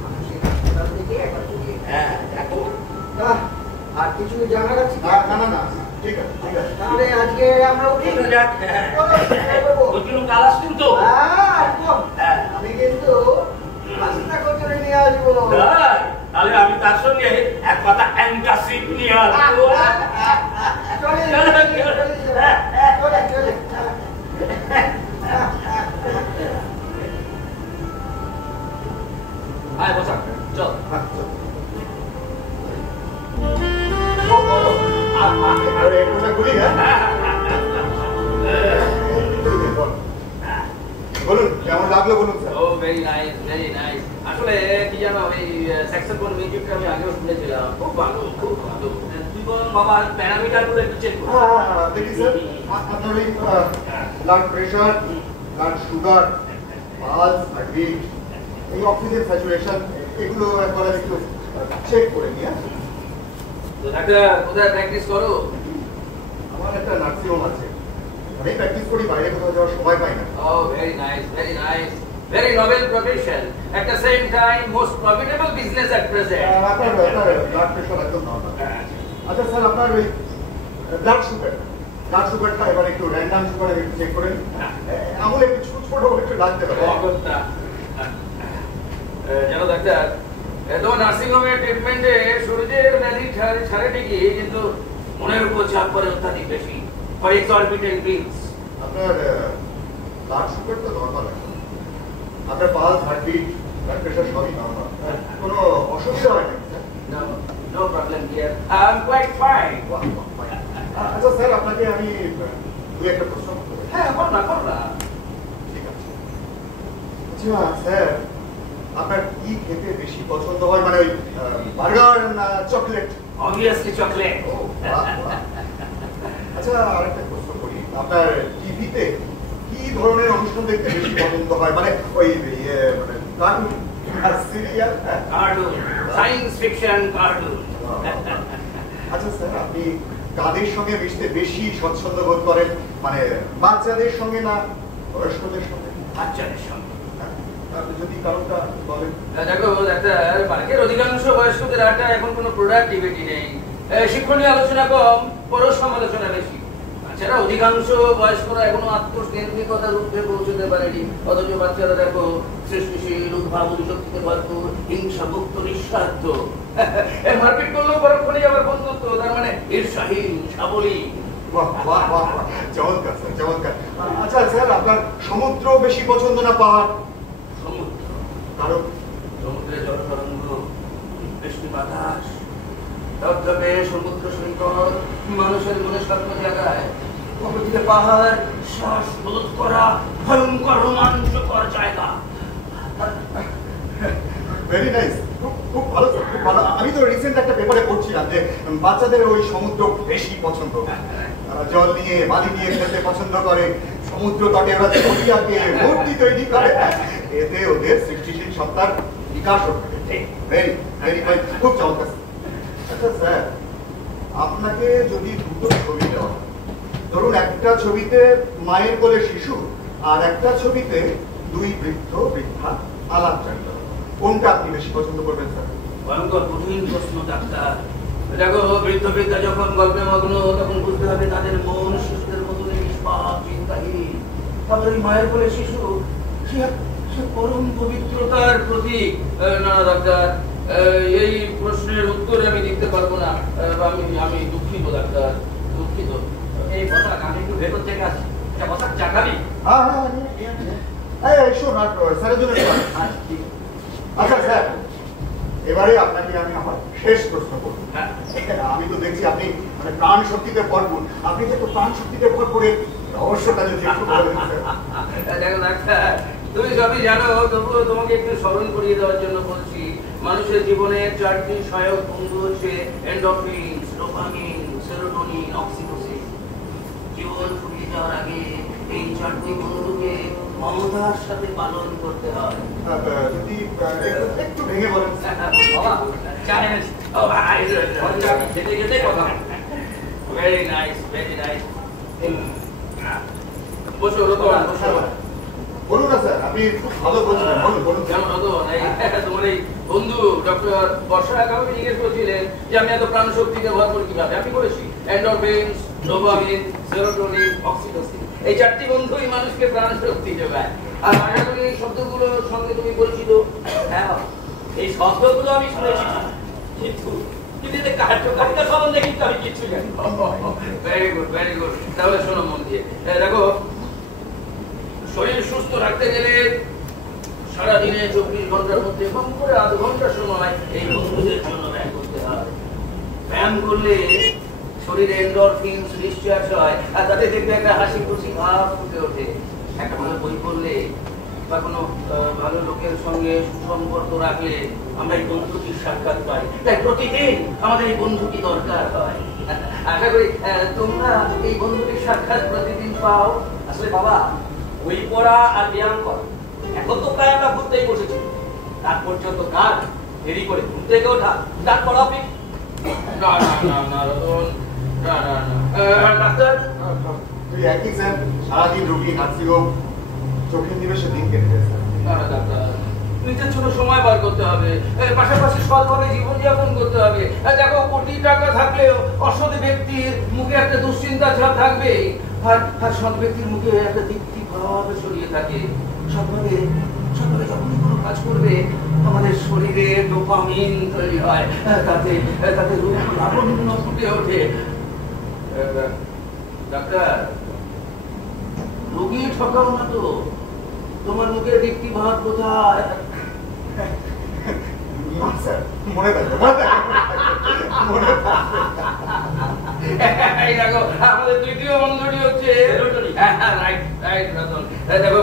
মানসিক হাসপাতাল থেকে একবার ঘুরিয়ে দেখো। আর কিছু জানার আছে? না না না, ঠিক আছে ঠিক আছে। তাহলে আজকে আমরা উঠি। কাল আসছেন তো? আমি কিন্তু নাস্তা করে নিয়ে আসবো। তাহলে আমি তার সঙ্গে এক কথা অ্যান্টাসিড নিয়ে আসবো। আয় বসা, চল। বলুন কেমন লাগলো বলুন স্যার। ও ভেরি নাইস, ভেরি নাইস। আসলে কি জানো, এই স্যাক্সোফোন মিউজিকটা আমি আগেও শুনেছিলাম, খুব ভালো, খুব ভালো। তুই বল বাবা, প্যারামিটার গুলো একটু চেক কর। দেখি স্যার, আপনার ওই blood pressure, blood sugar, pulse, heartbeat, এই অক্সিজেন স্যাচুরেশন, এগুলো একবার একটু চেক করে নিয়ে। তো ডাক্তার কোথায় প্র্যাকটিস করো? আমার একটা নার্সিং হোম আছে, আমি প্র্যাকটিস করি, বাইরে কোথাও যাওয়ার সময় পাই না। Oh, very nice, very nice. Very noble profession. At the same time, most profitable business at present. আপনার ব্লাড প্রেশার একদম নর্মাল। আচ্ছা স্যার, আপনার ওই ব্লাড সুগারটা এবার একটু র্যান্ডাম সুগার একটু চেক করে আমুল একটু ছোট একটু লাগতে পারে। জানো ডাক্তার, এত নার্সিং হোমের ট্রিটমেন্টে সূর্যের ব্যাধি ছাড়ে ঠিকই, কিন্তু মনের উপর চাপ পড়ে অত্যাধিক বেশি। For exorbitant bills. আপনার ব্লাড সুগার তো নর্মাল আছে, আপনার পালস, হার্টবিট, ব্লাড প্রেশার সবই নর্মাল, কোনো অসুবিধা হয় না sir? No, no problem here. I'm quite fine. আচ্ছা স্যার, আপনাকে আমি দুই একটা প্রশ্ন করতে পারি? হ্যাঁ, কর না। ঠিক আছে। আচ্ছা স্যার, আপনার কি খেতে বেশি পছন্দ হয়, মানে ওই বার্গার না চকলেট? Obviously chocolate. আচ্ছা আরেকটা প্রশ্ন করি, আপনার টিভিতে কি ধরনের অনুষ্ঠান দেখতে বেশি পছন্দ হয়, মানে ওই মানে কার্টুন আর serial? Cartoon, science fiction cartoon. আচ্ছা স্যার, আপনি কাদের সঙ্গে মিশতে বেশি স্বচ্ছন্দ বোধ করেন, মানে বাচ্চাদের সঙ্গে না বয়স্কদের সঙ্গে? বাচ্চাদের সঙ্গে। আপনি যদি কারণটা বলেন। দেখো ডাক্তার, পার্কের অধিকাংশ বয়স্কদের আড্ডা এখন কোনো প্রোডাক্টিভিটি নেই, শিক্ষণীয় আলোচনা কম, পরশ সমালোচনা বেশি। তাছাড়া অধিকাংশ বয়স্করা এখনো আত্মকেন্দ্রিকতার রূপে পৌঁছতে পারেনি, অথচ বাচ্চারা দেখো সৃষ্টিশীল, উদ্ভাবনী শক্তিতে ভরপুর, হিংসামুক্ত, নিঃস্বার্থ। মারপিট করলেও পরক্ষণে আবার বন্ধুত্ব, তার মানে ঈর্ষাহীন, সাবলীল। বাহ বাহ বাহ, চমৎকার স্যার, চমৎকার। আচ্ছা স্যার, আপনার সমুদ্র বেশি পছন্দ না পাহাড়? সমুদ্র। কারণ সমুদ্রে জলতরঙ্গ, বৃষ্টি বাতাস, ধবধবে সমুদ্র সৈকত মানুষের মনে স্বপ্ন জাগায়। অপরদিকে পাহাড়, শ্বাসরোধ করা ভয়ঙ্কর রোমাঞ্চকর জায়গা। ভেরি নাইস, খুব ভালো স্যার, খুব ভালো। আমি তো রিসেন্ট একটা পেপারে পড়ছিলাম যে বাচ্চাদের ওই সমুদ্র বেশি পছন্দ, তারা জল নিয়ে, বালি নিয়ে খেলতে পছন্দ করে, সমুদ্র তটে ওরা ছবি আঁকে, মূর্তি তৈরি করে, এতে ওদের সৃষ্টিশীল সত্তার বিকাশ ঘটে। ভেরি ভেরি ফাইন, খুব চমৎকার। আচ্ছা স্যার, আপনাকে যদি দুটো ছবি দেওয়া, ধরুন একটা ছবিতে মায়ের কোলে শিশু আর একটা ছবিতে দুই বৃদ্ধ বৃদ্ধা আলাপ চালিত, কোনটা আপনি বেশি পছন্দ করবেন স্যার? ভয়ঙ্কর কঠিন প্রশ্ন ডাক্তার। দেখো, বৃদ্ধ বৃদ্ধা যখন গল্পে মগ্ন, তখন বুঝতে হবে তাদের মন শিশুদের মতো আবার ওই মায়ের কোলে শিশু, সে পরম পবিত্রতার প্রতীক। না ডাক্তার, এই প্রশ্নের উত্তর আমি দিতে পারবো না। আমি দুঃখিত ডাক্তার, দুঃখিত। এই কথা আমি একটু ভেতর থেকে আসি, এটা কথা চাকাবি। আচ্ছা স্যার, এবারে আপনাকে আমি আমার শেষ প্রশ্ন করব। আমি তো দেখছি আপনি মানে প্রাণ শক্তিতে ভরপুর, আপনি যে প্রাণ শক্তিতে ভরপুরে রহস্যটা যদি একটু বলে দিন স্যার। দেখো ডাক্তার, তুমি সবই জানো, তবুও তোমাকে একটু স্মরণ করিয়ে দেওয়ার জন্য বলছি। মানুষের জীবনে 4টি সহায়ক বন্ধু হচ্ছে এন্ডোরফিন, ডোপামিন, সেরোটোনিন, অক্সিটোসিন। জীবন ফুরিয়ে যাওয়ার আগে এই 4টি বন্ধুকে মমতার সাথে পালন করতে হয়। যদি একটু ভেঙে বলেন। বাবা চা এনেছি। ও ভাই, যেতে যেতে কথা। Very nice, very nice. বসো রতন, বসো। বলুন না স্যার, আপনি খুব ভালো বলছিলেন, বলুন বলুন। যেমন রতন, তোমার এই বন্ধু ডক্টর বর্ষা কাউকে জিজ্ঞেস করছিলেন যে আমি এত প্রাণ শক্তিতে ভরপুর কিভাবে। আমি বলেছি এন্ডোরফিন, ডোপামিন, সেরোটোনিন, অক্সিটোসিন। এই 4টি বন্ধুই মানুষকে প্রাণ শক্তি যোগায়। আর আশা করি এই শব্দগুলোর সঙ্গে তুমি পরিচিত। হ্যাঁ, এই শব্দগুলো আমি শুনেছি, কিন্তু কার্যকারিতা সম্বন্ধে কিন্তু আমি কিছু জানি। Very good, very good. তাহলে শোনো মন দিয়ে। দেখো, শরীর সুস্থ রাখতে গেলে সারাদিনে 24 ঘন্টার মধ্যে কম করে আধ ঘন্টা সময় এই বন্ধুদের জন্য ব্যয় করতে হয়। ব্যায়াম করলে শরীরে এন্ডোরফিনস ডিসচার্জ হয়, আর তাতে দেখবে একটা হাসি খুশি ভাব ফুটে ওঠে। একটা ভালো বই পড়লে বা কোনো ভালো লোকের সঙ্গে সুসম্পর্ক রাখলে আমরা এই বন্ধুটির সাক্ষাৎ পাই। তাই প্রতিদিন আমাদের এই বন্ধুটি দরকার হয়। আশা করি তোমরা এই বন্ধুটির সাক্ষাৎ প্রতিদিন পাও। আসলে বাবা, বই পড়া আর ব্যায়াম করা এখন তো প্রায় আমরা ঘুরতেই বসেছি। তার পর্যন্ত কাজ দেরি করে ঘুম থেকে ওঠা ডাক পড়া না না না না রতন, না না না। ডাক্তার, তুই একই স্যার, সারাদিন রুটিন হাসিও চোখের নিমেষে দিন কেটে যায় স্যার। না না ডাক্তার, নিজের জন্য সময় বার করতে হবে, পাশাপাশি সৎভাবে জীবনযাপন করতে হবে। দেখো, কোটি টাকা থাকলেও অসৎ ব্যক্তির মুখে একটা দুশ্চিন্তা ছাপ থাকবে, আর সৎ ব্যক্তির মুখে একটা দীপ্তি ভাব ছড়িয়ে থাকে। সৎভাবে যখনই কোনো কাজ করবে আমাদের শরীরে ডোপামিন তৈরি হয়, তাতে রূপ লাবণ্য ফুটে ওঠে। ডাক্তার, রোগী ঠকাও না তো। তোমার মুখে দীপ্তি ভাব কোথায়? স্যার মনে থাকবে, দেখো, আমাদের দ্বিতীয় বন্ধুটি হচ্ছে দেখো,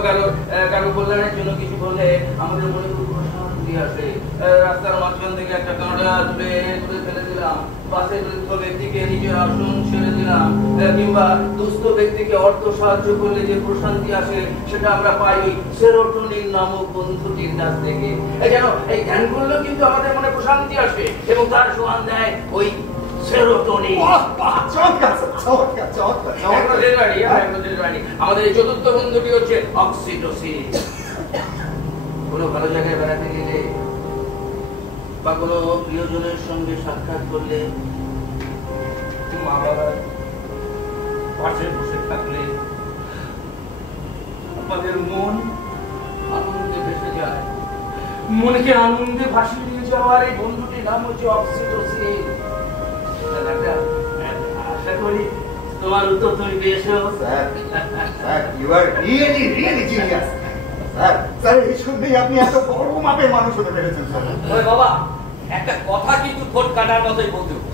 কারো কল্যাণের জন্য কিছু বললে আমাদের মনে খুব শান্তি আসে। রাস্তার মাঝখান থেকে একটা কাঁটা তুলে ফেলে দিলাম, বাসে বৃদ্ধ ব্যক্তিকে নিজের আসন ছেড়ে দিলাম, কিংবা দুস্থ ব্যক্তিকে অর্থ সাহায্য করলে যে প্রশান্তি আসে সেটা আমরা পাই ওই সেরোটোনিন নামক বন্ধুটির কাছ থেকে। যেন এই ধ্যান করলেও কিন্তু আমাদের মনে প্রশান্তি আসে এবং তার সমান দেয় ওই সেরোটোনিন। আমাদের এই চতুর্থ বন্ধুটি হচ্ছে অক্সিটোসিন। কোনো ভালো জায়গায় বেড়াতে গেলে বা কোনো প্রিয়জনের সঙ্গে সাক্ষাৎ করলে, মা বাবার পাশে বসে থাকলে আমাদের মন আনন্দে ভেসে যায়। মনকে আনন্দে ভাসিয়ে নিয়ে যাওয়ার এই বন্ধুটির নাম হচ্ছে অক্সিটোসিন। আশা করি তোমার উত্তর তুমি পেয়েছো। Sir, you are really really genius. Sir, এই শুনলেই আপনি এত বড় মাপের মানুষ হতে পেরেছেন স্যার। ওই বাবা, একটা কথা কিন্তু ঠোঁট কাটার মতোই বলতে হবে।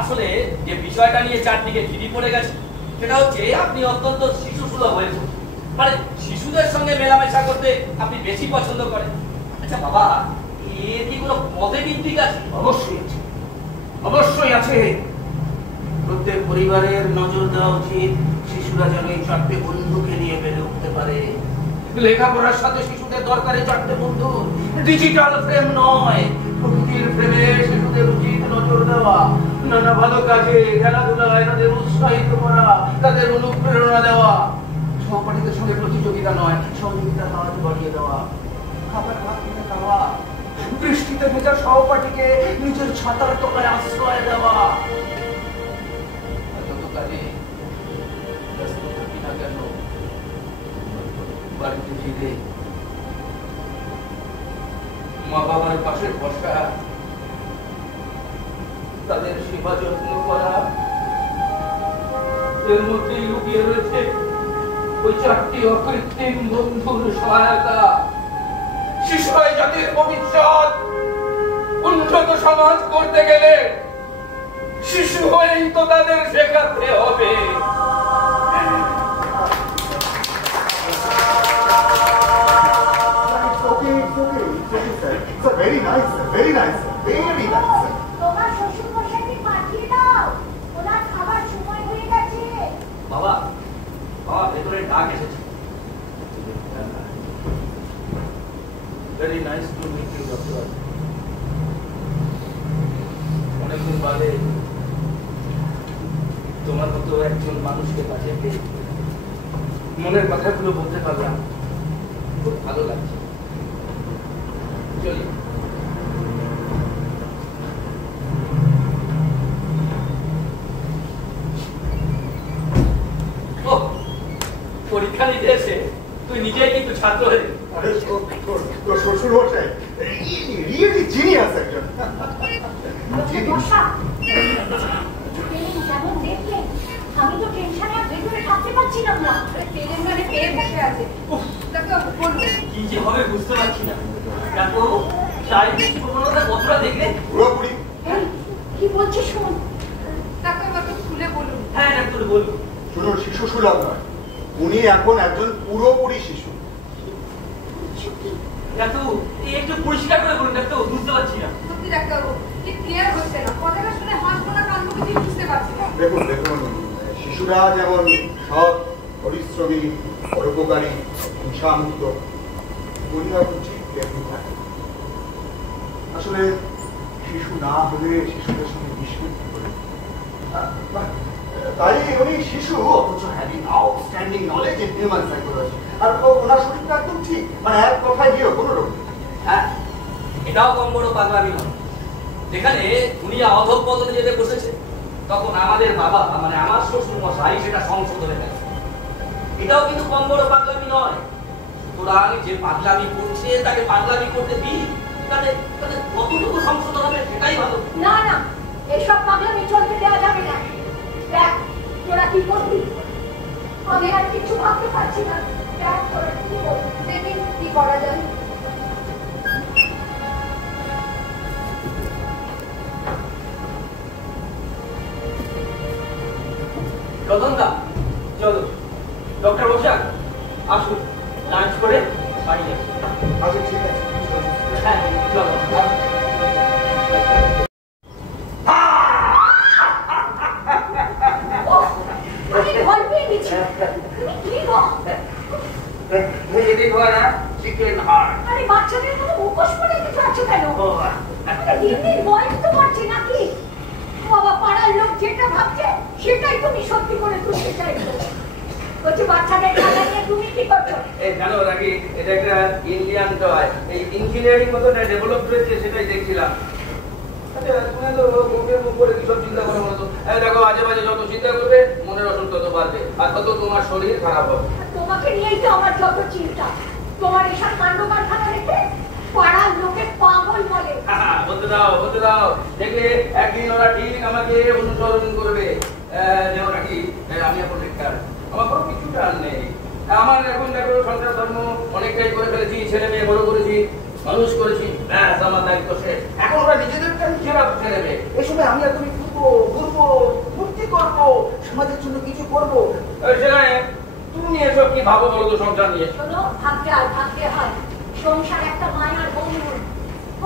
আসলে যে বিষয়টা নিয়ে চারদিকে ঢিড়ি পড়ে গেছে সেটা হচ্ছে আপনি অত্যন্ত শিশু সুলভ হয়েছে, মানে শিশুদের সঙ্গে মেলামেশা করতে আপনি বেশি পছন্দ করেন। আচ্ছা বাবা, এর কি কোনো পজিটিভ দিক আছে? অবশ্যই আছে, অবশ্যই আছে। প্রত্যেক পরিবারের নজর দেওয়া উচিত শিশুরা যেন এই 4টে বন্ধুকে নিয়ে বেড়ে উঠতে পারে। লেখাপড়ার সাথে শিশুদের দরকারি 4টে বন্ধু, ডিজিটাল ফ্রেম নয়, প্রকৃতির ফ্রেমে শিশুদের উচিত নজর দেওয়া। নানা ভালো কাজে, খেলাধুলায় তাদের উৎসাহিত করা, তাদের অনুপ্রেরণা দেওয়া। সহপাঠীদের সঙ্গে প্রতিযোগিতা নয়, সহযোগিতার হাত বাড়িয়ে দেওয়া। খাবার ভাত কিনে খাওয়া, বৃষ্টিতে ভেজা সহপাঠীকে নিজের ছাতার তলায় আশ্রয় দেওয়া। যত কাজে ব্যস্ত থাকি না কেন, বাড়িতে ফিরে মা বাবার পাশে বসা, তাদের সেবা যত্ন করা, এর মধ্যেই লুকিয়ে রয়েছে ওই 4টি অকৃত্রিম বন্ধুর সহায়তা। শিশুরাই জাতির ভবিষ্যৎ। উন্নত সমাজ করতে গেলে শিশু হয়েই তো তাদের শেখাতে হবে। বাবা, বাবা ভেতরে ডাক এসেছে। Very nice to meet you, doctor. অনেকদিন বাদে তোমার মতো একজন মানুষকে কাছে পেয়ে মনের কথাগুলো বলতে পারলাম, খুব ভালো লাগছে। চলি। পরীক্ষা নিতে এসে তুই নিজেই কিন্তু ছাত্র হয়ে তোর শ্বশুর মশাই রিয়েলি জিনিয়াস একজন। আমি তো টেনশনে আর ভেতরে থাকতে পারছিলাম না। টেলিভিশনে পেয়ে বসে আছে। কি যে হবে বুঝতে পারছি না। দেখো চারিদিক প্রবণতা কতটা দেখলে পুরোপুরি। কি বলছিস শোন। তাকে এবার তো খুলে বলুন। হ্যাঁ ডাক্তার বলুন। শুনুন, শিশু সুলভ নয়, উনি এখন একজন পুরোপুরি শিশু। ডাক্তার এই একটু পরিষ্কার করে বলুন ডাক্তার, বুঝতে পারছি না। সত্যি ডাক্তারবাবু ঠিক ক্লিয়ার হচ্ছে না, কথাটা শুনে হাসবো না কান্দ কিছু বুঝতে পারছি না। দেখুন দেখুন, শিশুরা যেমন সৎ, পরিশ্রমী, পরোপকারী, হিংসামুক্ত, উনি হয়তো ঠিক তেমনি থাকে। আসলে শিশু না হলে শিশুদের সঙ্গে মিশবে কি করে? তাই উনি শিশু, অথচ having outstanding knowledge in human psychology. আর ওনার শরীরটা একদম ঠিক, মানে এক কথায় গিয়েও কোনো রোগ নেই। হ্যাঁ, এটাও কম বড় পাগলামি নয়। যেখানে দুনিয়া অধঃপতনে যেতে বসেছে, তখন আমাদের বাবা মানে আমার শ্বশুর মশাই সেটা সংশোধনে গেছে। এটাও কিন্তু কম বড় পাগলামি নয়। সুতরাং যে পাগলামি করছে তাকে পাগলামি করতে দিই, তাহলে কতটুকু সংশোধন হবে সেটাই ভালো। না না, এসব পাগলামি চলতে দেওয়া যাবে না। দেখ তোরা কি করবি, আমি আর কিছু ভাবতে পারছি না। দেখ তোরা কি করবি, দেখি কি করা যায়। রতনদা চলো, ডক্টর বসাক আসুন, লাঞ্চ করে বাড়ি যাবো। আচ্ছা ঠিক আছে, হ্যাঁ চলো। আমি ভয় পেয়ে গেছি। তুমি কি গো? Chicken heart. আরে বাচ্চাদের মতো মুখোশ পরে কিছু আছে কেন? দিন দিন বয়স তো বাড়ছে নাকি? বাবা, পাড়ার লোক যেটা ভাবছে সেটাই তুমি সত্যি করে তুলতে চাইছো। বলছি বাচ্চাদের খেলা নিয়ে তুমি কি করছো? এই জানো নাকি এটা একটা ইন্ডিয়ান টয়, এই ইঞ্জিনিয়ারিং মতো ডেভেলপ হয়েছে সেটাই দেখছিলাম। আচ্ছা তুমি তো মুখে মুখ করে কি সব চিন্তা করো বলো তো? দেখো আজে বাজে যত চিন্তা করবে মনের অসুখ তত বাড়বে, আর তত তোমার শরীর খারাপ হবে। তোমাকে নিয়েই তো আমার যত চিন্তা। তোমার এসব কাণ্ড কারখানা দেখে পাড়ার লোকে পাগল বলে। বলতে দাও দেখলে একদিন ওরা ঠিক আমাকে অনুসরণ করবে। যেমন নাকি আমি এখন বেকার, আমার কোনো কিছু টান নেই। আমার এখন দেখো সংসার ধর্ম অনেকটাই করে ফেলেছি, ছেলে মেয়ে বড় করেছি, মানুষ করেছি, ব্যাস আমার দায়িত্ব শেষ। এখন ওরা নিজেদেরটা নিজেরা বুঝে নেবে। এই সময় আমি আর তুমি ঘুরবো, ফুর্তি করবো, সমাজের জন্য কিছু করবো। সেখানে তুমি এসব কি ভাবো বলো তো সংসার নিয়ে? শোনো, ভাবতে হয়। সংসার একটা মায়ার বন্ধন।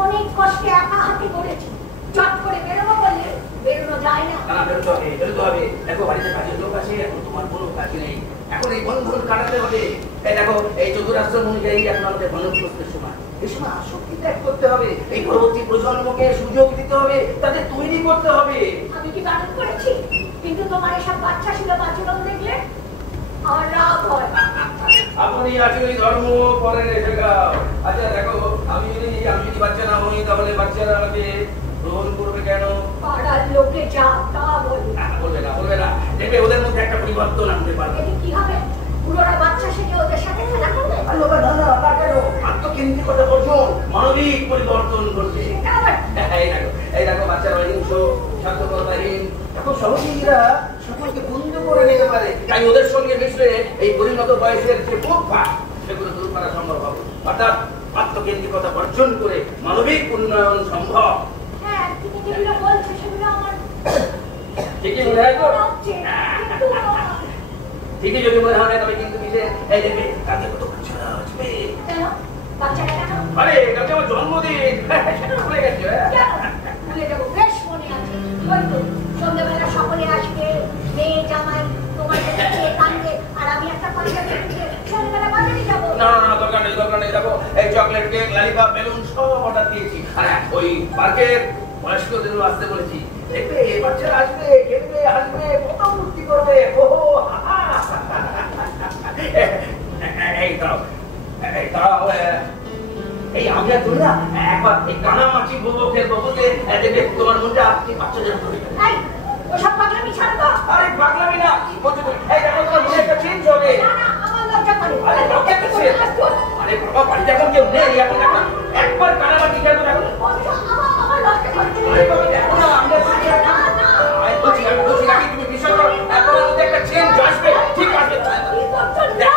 অনেক কষ্টে একা হাতে করেছি। চট করে বেরোবো বললে বেরোনো যায় না। বেরোতে হবে। দেখো বাড়িতে কাজের লোক আছে, এখন তোমার কোনো কাজ নেই। এখন এই বন্ধন কাটাতে হবে। এই দেখো এই চতুরাশ্রম অনুযায়ী এখন আমাদের বনপ্রস্থের সময়। এই সময় আসক্তি ত্যাগ করতে হবে। এই পরবর্তী প্রজন্মকে সুযোগ দিতে হবে, তাদের তৈরি করতে হবে। আমি কি বারণ করেছি? কিন্তু তোমার এসব বাচ্চা ছিল আচরণ দেখলে আমার রাগ হয়। আপনি আসলে ধর্ম পরে রেখে গাও। আচ্ছা দেখো, আমি যদি বাচ্চা না হই তাহলে বাচ্চারা আমাকে গ্রহণ করবে কেন? পাড়ার লোকে যা তা বলবে না। দেখবে ওদের মধ্যে একটা পরিবর্তন আনতে পারবে। কি হবে? পুরোটা বাচ্চা সেজে ওদের সাথে খেলা করবে। মানবিক পরিবর্তন ঘটবে। এই দেখো বাচ্চারা অহিংস, স্বার্থপরতাহীন, এখন সহজেই এরা সকলকে বন্ধু করে নিতে পারে। তাই ওদের সঙ্গে মিশলে এই পরিণত বয়সের যে অভ্যাস সেগুলো দূর করা সম্ভব হবে। অর্থাৎ আত্মকেন্দ্রিকতা বর্জন করে মানবিক উন্নয়ন সম্ভব। হ্যাঁ, তুমি যেগুলো বলছো সেগুলো আমার ঠিকই মনে হয় তো? ঠিকই যদি মনে হয় তবে কিন্তু এই দেখবে কালকে কত বাচ্চারা আসবে। বাচ্চারা কেন? আরে কালকে আমার জন্মদিন, সেটা ভুলে গেছে। ভুলে যাবো, বেশ মনে আছে। ওই তো সন্ধ্যাবেলা সকলে আসবে, মেয়ে জামাই তোমার কান্দে, আর আমি একটা পাঞ্জাবি কিনে সন্ধ্যাবেলা বাজারে যাবো। না না, দরকার নেই, যাবো। এই চকলেট, কেক, ললিপপ, বেলুন সব অর্ডার দিয়েছি। আর ওই পার্কের বয়স্কদেরও আসতে বলেছি। দেখবে এই বাচ্চারা আসবে, খেলবে, হাসবে, কত মূর্তি করবে। এই দাঁড়াও, এই আমি আর তুমি না একবার এই কানামাছি বলবো, খেলবো, বুঝলে? দেখবে তোমার মনটা বাচ্চাদের ধরে। ওসব পাগলামি ছাড়ো তো। আরে পাগলামি না, বলছো তুমি। এই দেখো তোমার মনে একটা চেঞ্জ হবে। না না, আমার লজ্জা করে। আরে লজ্জা কিসে? আরে বাবা, বাড়িতে এখন কেউ নেই, এখন একবার কানামাছি খেলবো না। আমার লজ্জা করে। আরে বাবা দেখো না, আমরা আমি বলছি নাকি তুমি বিশ্বাস করো, এখন মধ্যে একটা চেঞ্জ আসবে, ঠিক আসবে। কি করছো না?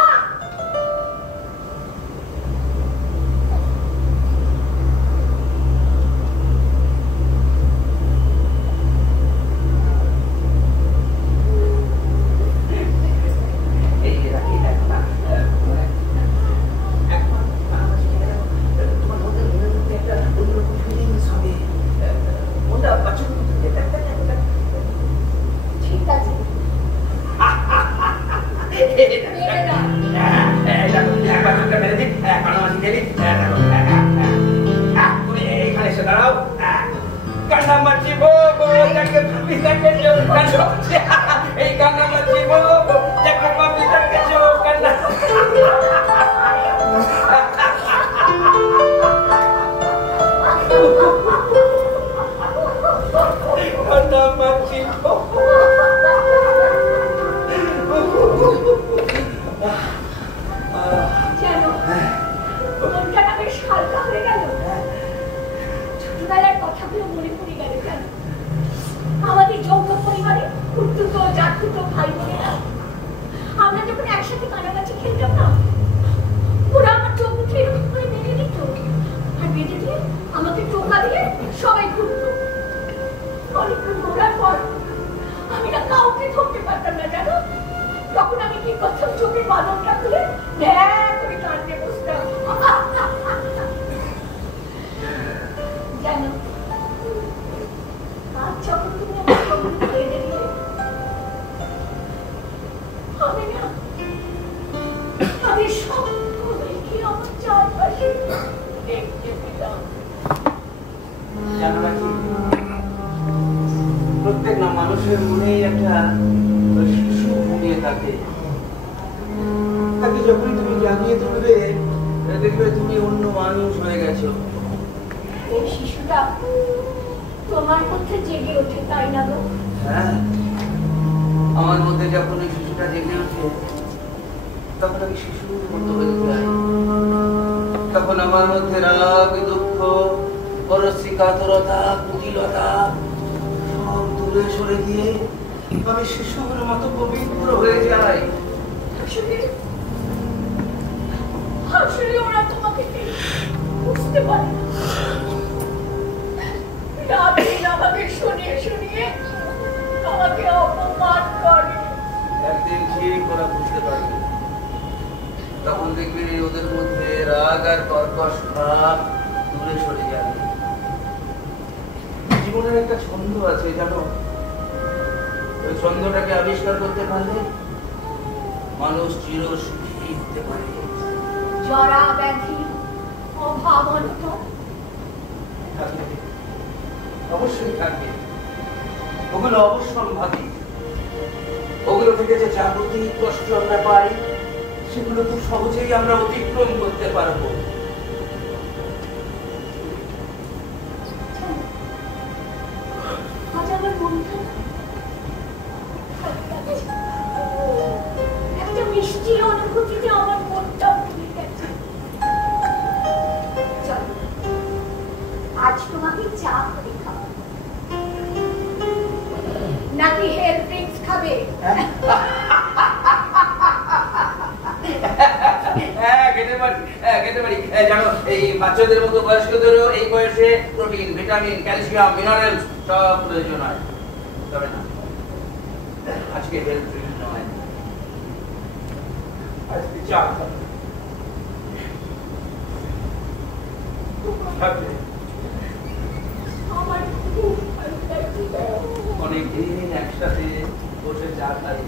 প্রত্যেক না মানুষের মনে একটা শিশু ঘুমিয়ে থাকে। তাকে যখনই তুমি জাগিয়ে তুলবে দেখবে তুমি অন্য মানুষ হয়ে গেছো। এই শিশুটা তোমার মধ্যে জেগে ওঠে, তাই না গো? হ্যাঁ, আমার মধ্যে যখন এই শিশুটা জেগে ওঠে তখন আমি শিশুর মতো হয়ে যাই। তখন আমার মধ্যে রাগ, দুঃখ, পরশ্রী কাতরতা, কুটিলতা সব দূরে সরে দিয়ে আমি শিশুর মতো পবিত্র হয়ে যাই। আসলে ওরা তোমাকে বুঝতে পারে না। আমাকে শুনিয়ে শুনিয়ে আমাকে অপমান করে। একদিন ঠিক ওরা বুঝতে পারবে, তখন দেখবে ওদের মধ্যে রাগ আর কর্কশ ভাব দূরে সরে যাবে। জীবনের একটা ছন্দ আছে জানো, ওই ছন্দটাকে আবিষ্কার করতে পারলে মানুষ চির সুখী হতে পারে। জরা ব্যাধি, অভাব, অনটন থাকবে, অবশ্যই থাকবে। ওগুলো অবশ্যম্ভাবী। ওগুলো থেকে যে জাগতিক কষ্ট আমরা পাই সেগুলো খুব সহজেই আমরা অতিক্রম করতে পারবো। আজ আমার মনটা একটা মিষ্টি অনুভূতিতে আমার মনটা ভুলে গেছে। খেতে পারি জানো, এই বাচ্চাদের মতো বয়স্কদেরও এই বয়সে প্রোটিন, ভিটামিন, ক্যালসিয়াম, মিনারেলস সব প্রয়োজন হয়। তবে না, আজকে হেলথ ড্রিঙ্ক নয়, আজকে চা খাবে। অনেকদিন একসাথে বসে চা খাই,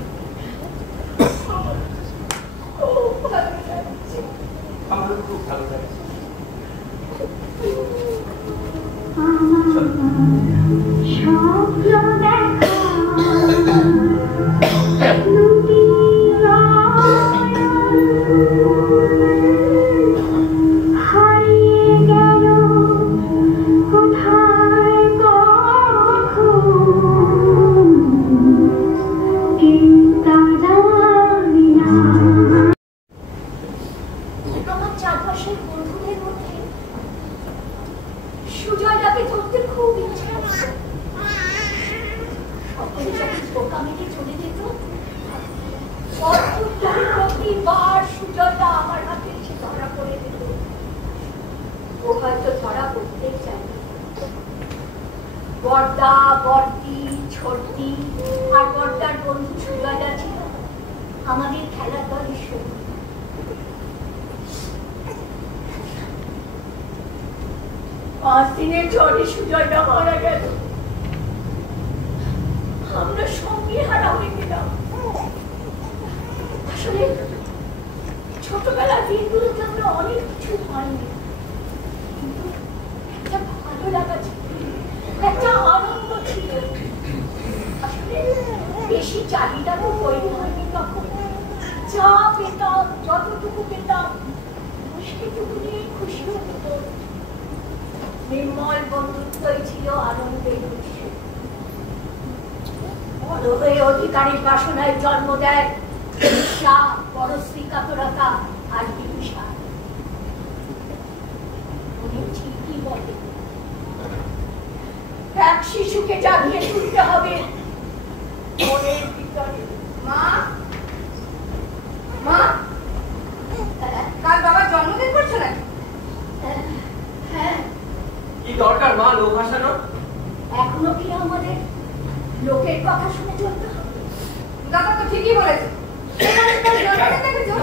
আমারও খুব ভালো লাগছে। বর্দা, বর্দি, ছোটদি আর বর্দার বন্ধু সুজয়দা ছিল আমাদের খেলার দলের সঙ্গে। 5 দিনের জ্বরে সুজয়দা মারা গেল। আমরা সঙ্গে হারা হয়ে গেলাম। আসলে ছোটবেলার দিনগুলোতে আমরা অনেক কিছু পাইনি, কিন্তু একটা ভালো লাগা ছিল, একটা আনন্দ ছিল। আসলে বেশি চাহিদা তো তৈরি হয়নি তখন। যা পেতাম, যতটুকু পেতাম, সেটুকু নিয়ে খুশি হতো। নির্মল বন্ধুত্বই ছিল আনন্দের উৎস। বড় হয়ে অধিকারীর বাসনায় জন্ম দেয় ঈর্ষা, পরশ্রী কাতরতা আর হিংসা। উনি ঠিকই বলে, এক শিশুকে জাগিয়ে তুলতে হবে মনের ভিতরে। মা, মা, কাল বাবার জন্মদিন করছো নাকি? হ্যাঁ। কি দরকার মা লোক হাসানো? এখনো কি আমাদের লোকের কথা শুনে চলতে হবে? দাদা তো ঠিকই বলেছে।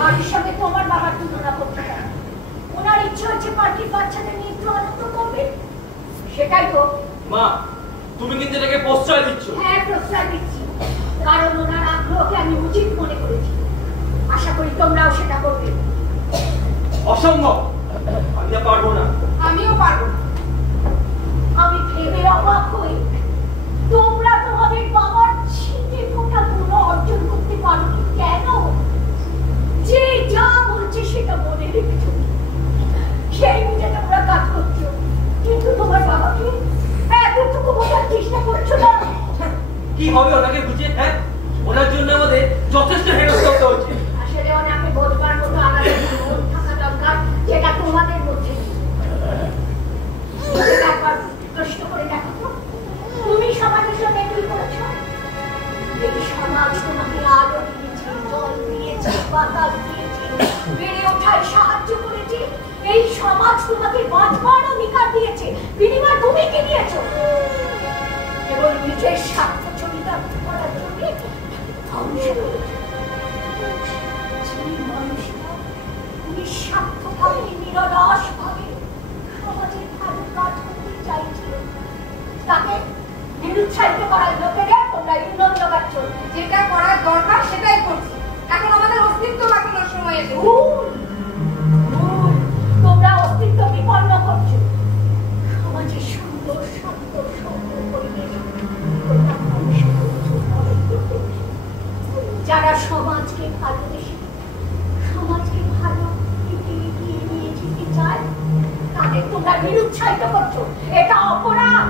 বাড়ির সঙ্গে তোমার বাবার তুলনা করতে পারে। ওনার ইচ্ছে হচ্ছে পার্টির বাচ্চাদের নিয়ে একটু আনন্দ করবে, সেটাই হোক। মা, তুমি কিন্তু এটাকে প্রশ্রয় দিচ্ছ। হ্যাঁ, প্রশ্রয় দিচ্ছি, কারণ ওনার আগ্রহকে আমি উচিত মনে করেছি। আশা করি তোমরাও সেটা করবে। অসম্ভব, আমি তা পারবো না। আমিও পারবো না। আমি ভেবে অবাক হই, তোমরা তোমাদের বাবার ছিটে ফোটা গুণ অর্জন করতে পারোনি কেন? যে যা বলছে সেটা মনে রেখেছো, সেই বুঝে তোমরা কাজ করছো, কিন্তু তোমার বাবাকে এতটুকু বোঝার চেষ্টা করছো না। কি হবে ওনাকে বুঝে? হ্যাঁ, ওনার জন্য আমাদের যথেষ্ট হেনস্থা হতে হচ্ছে। আসলে ওনাকে বোঝবার মতো আলাদা মন থাকা দরকার, যেটা তোমাদের মধ্যে নেই। একবার প্রশ্ন করে দেখো তো, তুমি সমাজের জন্য কি করেছো? এই সমাজ তোমাকে আলো দিয়েছে, জল দিয়েছে, বাতাস দিয়েছে, বেড়ে ওঠায় সাহায্য করেছে। এই সমাজ তোমাকে বাঁচবার অধিকার দিয়েছে, বিনিময় তুমি কি দিয়েছো? কেবল নিজের স্বার্থ চরিতার্থ করার জন্য ধ্বংস করেছো। যে মানুষরা নিঃস্বার্থভাবে, নিরলসভাবে সমাজের ভালো কাজ করতে চাইছে, তাকে নিরুৎসাহিত করার লোকেদের তোমরা ইন্ধন যোগাচ্ছ। যেটা করার দরকার সেটাই করছি। এখন আমাদের অস্তিত্ব বাঁচানোর সময় এসেছে। তোমরা অস্তিত্ব বিপন্ন করছো। সমাজের সুন্দর, শান্ত, সভ্য পরিবেশ যারা সমাজকে ভালোবেসে, সমাজকে ভালো দিকে এগিয়ে নিয়ে যেতে চায়, তাদের তোমরা নিরুৎসাহিত করছো। এটা অপরাধ।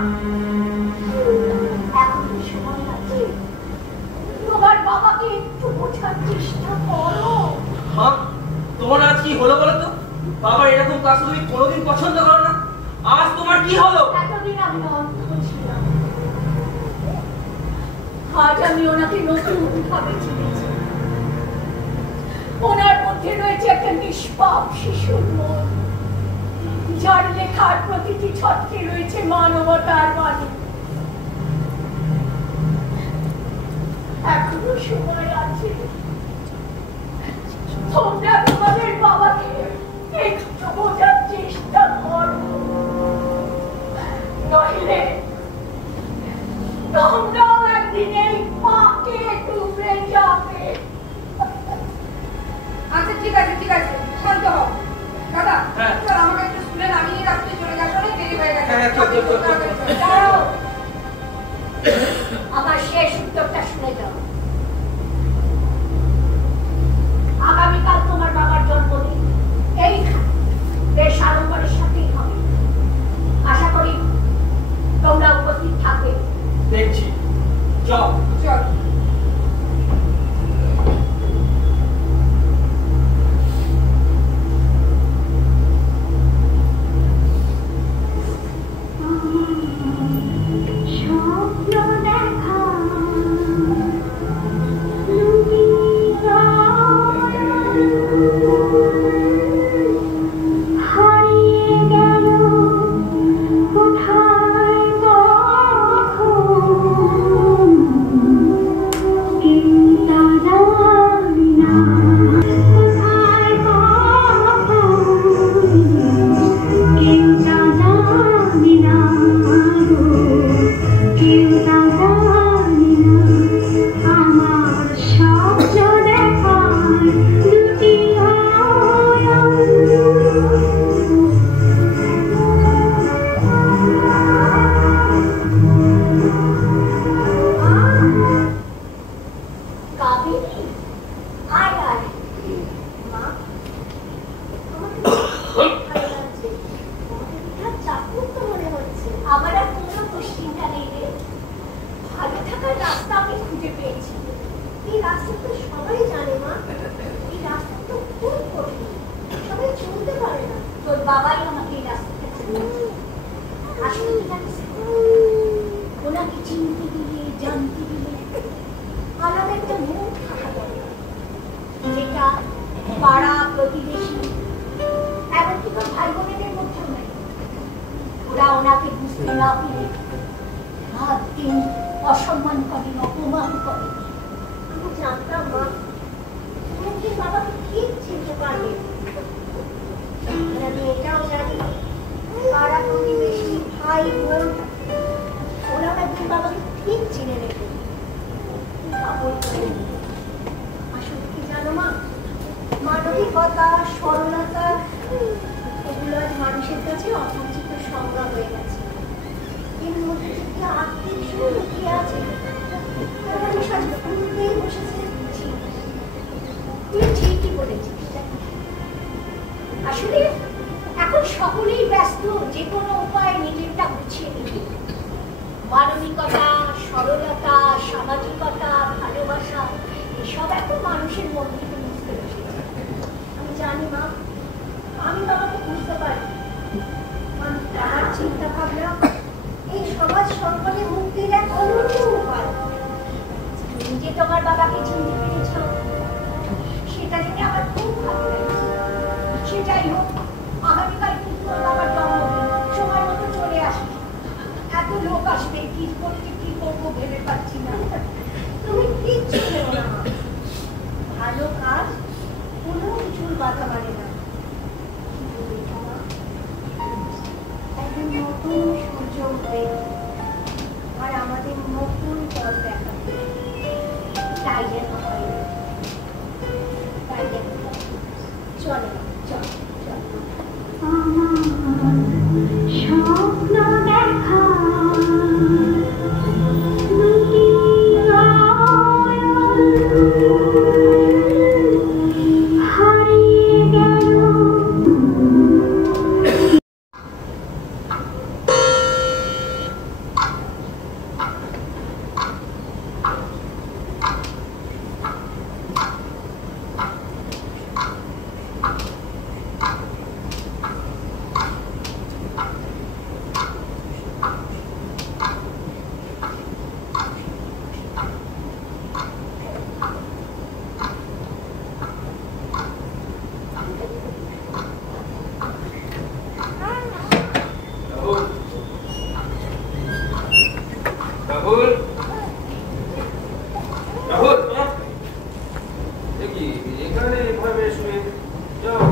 এখন সময় আছে, তোমার বাবাকে একটু বোঝার চেষ্টা করো। মা, তোমার আজ কি হলো বলো তো? বাবা এরকম কাজ তুমি কোনোদিন পছন্দ করো না, আজ তোমার কি হলো? এতদিন আমি অন্ধ ছিলাম, আজ আমি ওনাকে নতুন ভাবে চিনেছি। ওনার মধ্যে রয়েছে একটা নিষ্পাপ শিশুর মন, যার লেখার প্রতিটি ছত্রে রয়েছে মানবতার বাণী। এখনো সময় আছে, তোমরা তোমাদের বাবাকে একটু বোঝার চেষ্টা করো, নইলে তোমরাও একদিন এই পাকে ডুবে যাবে। আচ্ছা ঠিক আছে ঠিক আছে, শান্ত হও। দাদা চল আমাকে একটু স্কুলে নামিয়ে রাখতে চলে যাস, অনেক দেরি হয়ে গেছে। দাঁড়াও, আমার শেষ উত্তরটা শুনে যাও। আগামীকাল তোমার বাবার জন্মদিন, এই বেশ আড়ম্বরের সাথেই হবে। আশা করি তোমরা উপস্থিত থাকবে। দেখছি, চল চল।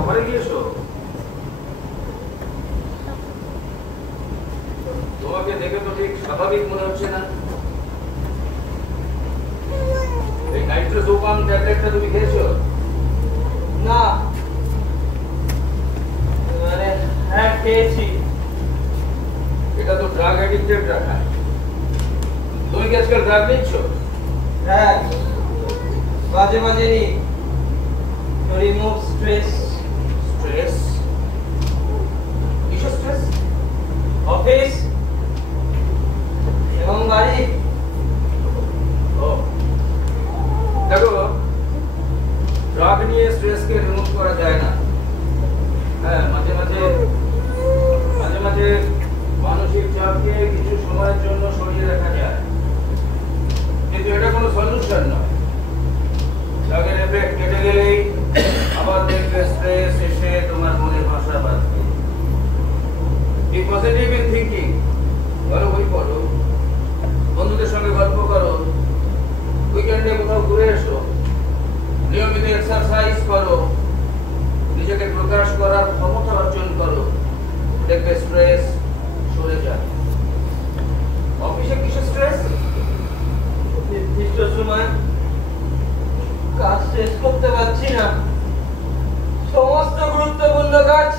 ঘরে গিয়েছো? তোমাকে দেখে তো ঠিক স্বাভাবিক মনে হচ্ছে না। এই নাইট্রোজোপাম ট্যাবলেটটা তুমি খেয়েছো? না, মানে হ্যাঁ খেয়েছি। এটা তো ড্রাগ অ্যাডিক্টেড রাখা। তুমি কি আজকাল ড্রাগ নিচ্ছ? হ্যাঁ, মাঝে মাঝে নিই, to remove stress. স্ট্রেস? কিসের স্ট্রেস? অফিস এবং বাড়ি। ও দেখো, ড্রাগ নিয়ে স্ট্রেসকে রিমুভ করা যায় না। হ্যাঁ, মাঝে মাঝে মানসিক চাপকে কিছু সময়ের জন্য সরিয়ে রাখা যায়, কিন্তু এটা কোনো সলিউশন নয়। ড্রাগের এফেক্ট কেটে গেলেই আবার দেখবে স্ট্রেস এসে তোমার মনের ভাষা বাঁধবে। Be positive in thinking. ভালো বই পড়ো, বন্ধুদের সঙ্গে গল্প করো, উইকেন্ডে কোথাও ঘুরে এসো, নিয়মিত এক্সারসাইজ করো, নিজেকে প্রকাশ করার ক্ষমতা অর্জন করো, দেখবে স্ট্রেস সরে যায়। অফিসে কিসের স্ট্রেস? নির্দিষ্ট সময় কাজ শেষ করতে পারছি না, সমস্ত গুরুত্বপূর্ণ কাজ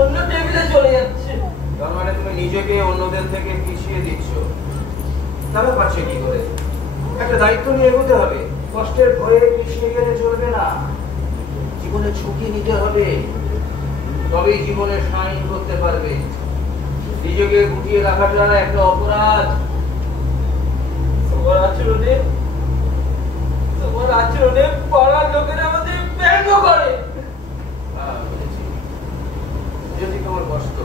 অন্য টেবিলে চলে যাচ্ছে। তার মানে তুমি নিজেকে অন্যদের থেকে পিছিয়ে দিচ্ছ। তারা পারছে কি করে? একটা দায়িত্ব নিয়ে এগোতে হবে। কষ্টের ভয়ে পিছিয়ে গেলে চলবে না, জীবনে ঝুঁকি নিতে হবে, তবেই জীবনে শাইন করতে পারবে। নিজেকে গুটিয়ে রাখাটা একটা অপরাধ। তোমার আচরণে পাড়ার লোকেরা আমাদের ব্যঙ্গ করে। যদি তোমার কষ্ট,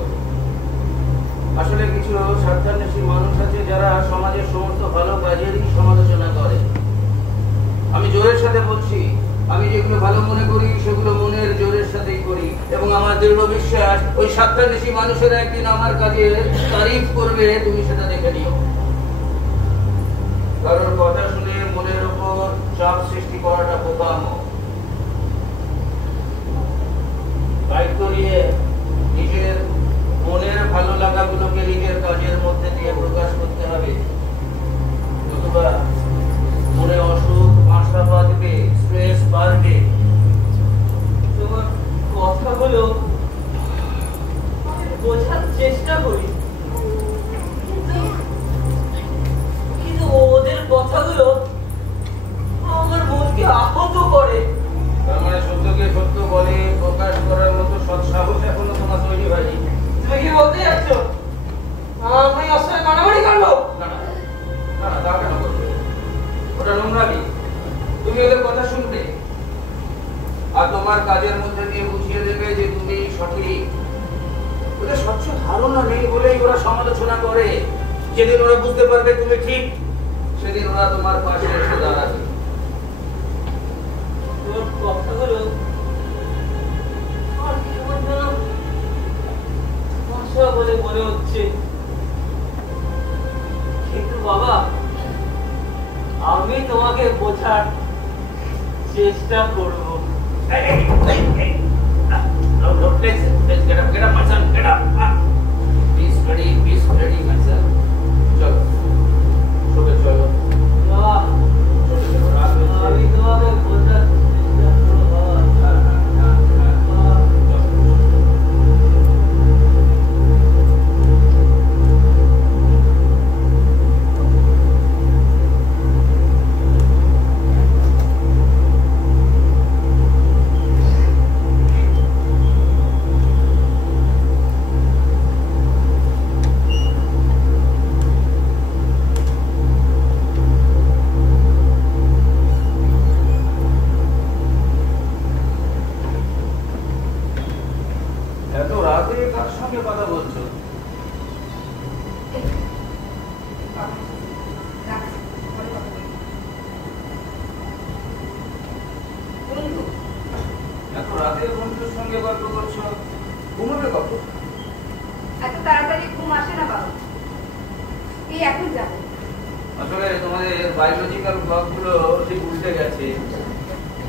আসলে কিছু স্বার্থান্বেষী মানুষ আছে যারা সমাজের সমস্ত ভালো কাজেরই সমালোচনা করে। আমি জোরের সাথে বলছি, আমি যেগুলো ভালো মনে করি সেগুলো মনের জোরের সাথেই করি, এবং আমার দৃঢ় বিশ্বাস ওই স্বার্থান্বেষী মানুষেরা একদিন আমার কাজের তারিফ করবে। তুমি সেটা দেখে নিও। কারোর কথা শুনে মনের উপর চাপ সৃষ্টি করাটা বোকামো। দায়িত্ব নিয়ে নিজের মনের ভালো লাগাগুলোকে নিজের কাজের মধ্যে দিয়ে প্রকাশ করতে হবে, নতুবা মনে অসুখ আশা বাঁধবে, স্ট্রেস বাড়বে। তোমার কথাগুলো বোঝার চেষ্টা করি, কিন্তু ওদের কথাগুলো আমার মনকে আহত করে। তার মানে সত্যকে সত্য বলে প্রকাশ করার মতো সৎসাহস এখনো তোমার তৈরি হয়নি। তুমি কি বলতে যাচ্ছ আমি অসহায় মারামারি করবো? না না না, তা কেন করবে? ওটা নোংরামি। তুমি ওদের কথা শুনবে আর তোমার কাজের মধ্যে দিয়ে বুঝিয়ে দেবে যে তুমি সঠিক। ওদের স্বচ্ছ ধারণা নেই বলেই ওরা সমালোচনা করে। যেদিন ওরা বুঝতে পারবে তুমি ঠিক, সেদিন ওরা তোমার পাশে এসে দাঁড়াবে। তোর কথাগুলো আর কেমন যেন ভাষা বলে মনে হচ্ছে, কিন্তু বাবা আমি তোমাকে বোঝার চেষ্টা করবো। Get up, my son, get up. Peace ready, my son. চলো, শোবে চলো। বাবা আমি তোমাকে বোঝার চেষ্টা করবো। এত রাতে কার সঙ্গে কথা বলছো? এত রাতে বন্ধুর সঙ্গে গল্প করছো, ঘুমাবে কখন? এত তাড়াতাড়ি ঘুম আসে না বাবা, এই এখন যাবো। আসলে তোমাদের বায়োলজিক্যাল ক্লক গুলো ঠিক উল্টে গেছে।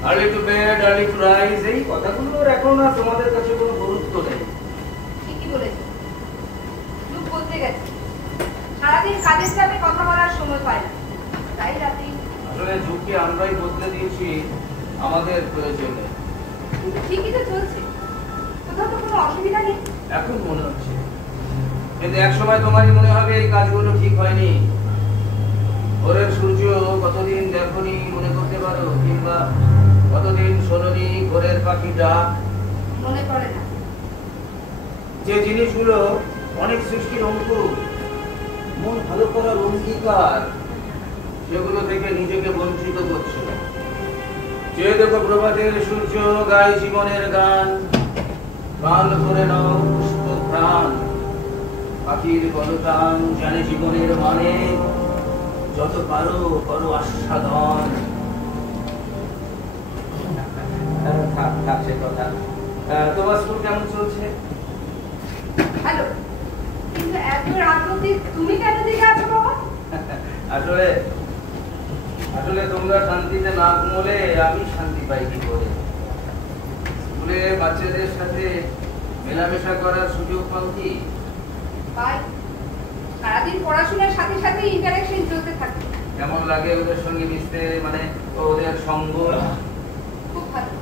Early to bed early to rise, এই কথাগুলোর এখন আর তোমাদের কাছে কোনো গুরুত্ব নেই। ঠিকই বলেছো, যুগ বলতে গেছে, সারাদিন কাজের চাপে কথা বলার সময় পায় না, তাই রাতে। আসলে যুগকে আমরাই বদলে দিয়েছি আমাদের প্রয়োজনে। কিন্তু ঠিকই তো চলছে, কোথাও তো কোনো অসুবিধা নেই এখন মনে হচ্ছে, কিন্তু এক সময় তোমারই মনে হবে এই কাজগুলো ঠিক হয়নি। ভোরের সূর্য কতদিন দেখনি মনে করতে পারো, কিংবা কতদিন শোনোনি ভোরের পাখি ডাক? মনে পড়ে না। যে জিনিসগুলো অনেক সৃষ্টির অঙ্কুর, মন ভালো করার অঙ্গীকার, সেগুলো থেকে নিজেকে বঞ্চিত করছো। যে দেখো প্রভাতের সূর্য গায় জীবনের গান, গান করে নাও পুষ্প প্রাণ, পাখির কলতান জানে জীবনের মানে, যত পারো করো আস্বাদন। থাক সে কথা। তোমার স্কুল কেমন চলছে? হ্যালো, কিন্তু এত রাত অবধি তুমি কেন দিকে আছো বাবা? আসলে তোমরা শান্তিতে না ঘুমোলে আমি শান্তি পাই কি করে? স্কুলে বাচ্চাদের সাথে মেলামেশা করার সুযোগ পাও কি? পাই, সারাদিন পড়াশোনার সাথে সাথে ইন্টারেকশন চলতে থাকে। কেমন লাগে ওদের সঙ্গে মিশতে, মানে ওদের সঙ্গ? খুব ভালো।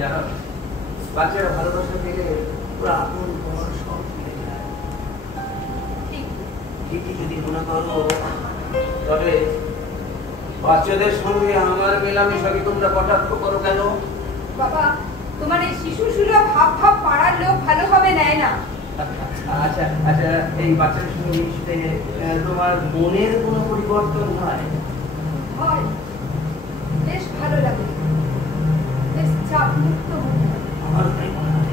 জানো, বাচ্চারা ভালোবাসা পেলে পুরো আপন ঘর সব মিলে যায়। ঠিকই যদি মনে করো, তবে বাচ্চাদের সঙ্গে আমার মেলামেশাকে তোমরা কটাক্ষ করো কেন? বাবা, তোমার এই শিশু সুলভ ভাব ভাব পাড়ার লোক ভালোভাবে নেয় না। আচ্ছা আচ্ছা, এই বাচ্চাদের সঙ্গে মিশতে তোমার মনের কোনো পরিবর্তন হয়? হয়, বেশ ভালো লাগে, বেশ চাপ মুক্ত মনে হয়। আমার তাই মনে হয়।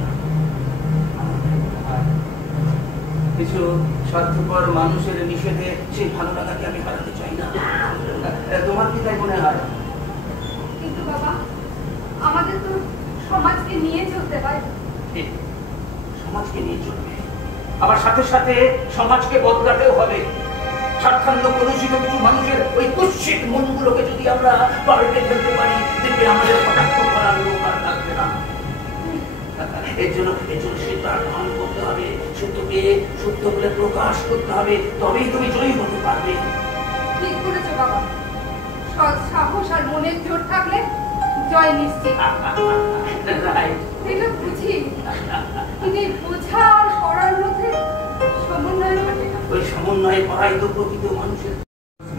কিছু স্বার্থপর মানুষের নিষেধে সেই ভালো লাগাকে আমি হারাতে চাই না। তোমার কি তাই মনে হয়? কিন্তু বাবা, আমাদের তো সমাজকে নিয়ে চলতে হয়। সমাজকে নিয়ে চলবে, আবার সাথে সাথে সমাজকে বদলাতেও হবে। স্বার্থান্ত কলুষিত কিছু মানুষের ওই কুৎসিত মনগুলোকে যদি আমরা পাল্টে ফেলতে পারি, দেখবে আমাদের কটাক্ষ করার লোক আর থাকবে না। এর জন্য সেটা ধারণ করতে হবে, সত্যকে সত্য বলে প্রকাশ করতে হবে, তবেই তুমি জয়ী হতে পারবে। ঠিক করেছো বাবা, সৎ সাহস আর মনের জোর থাকলে জয় নিশ্চিত। এটা বুঝি, কিন্তু বোঝা আর করার মধ্যে সমন্বয় ঘটে না। ওই সমন্বয় করাই তো প্রকৃত মানুষের।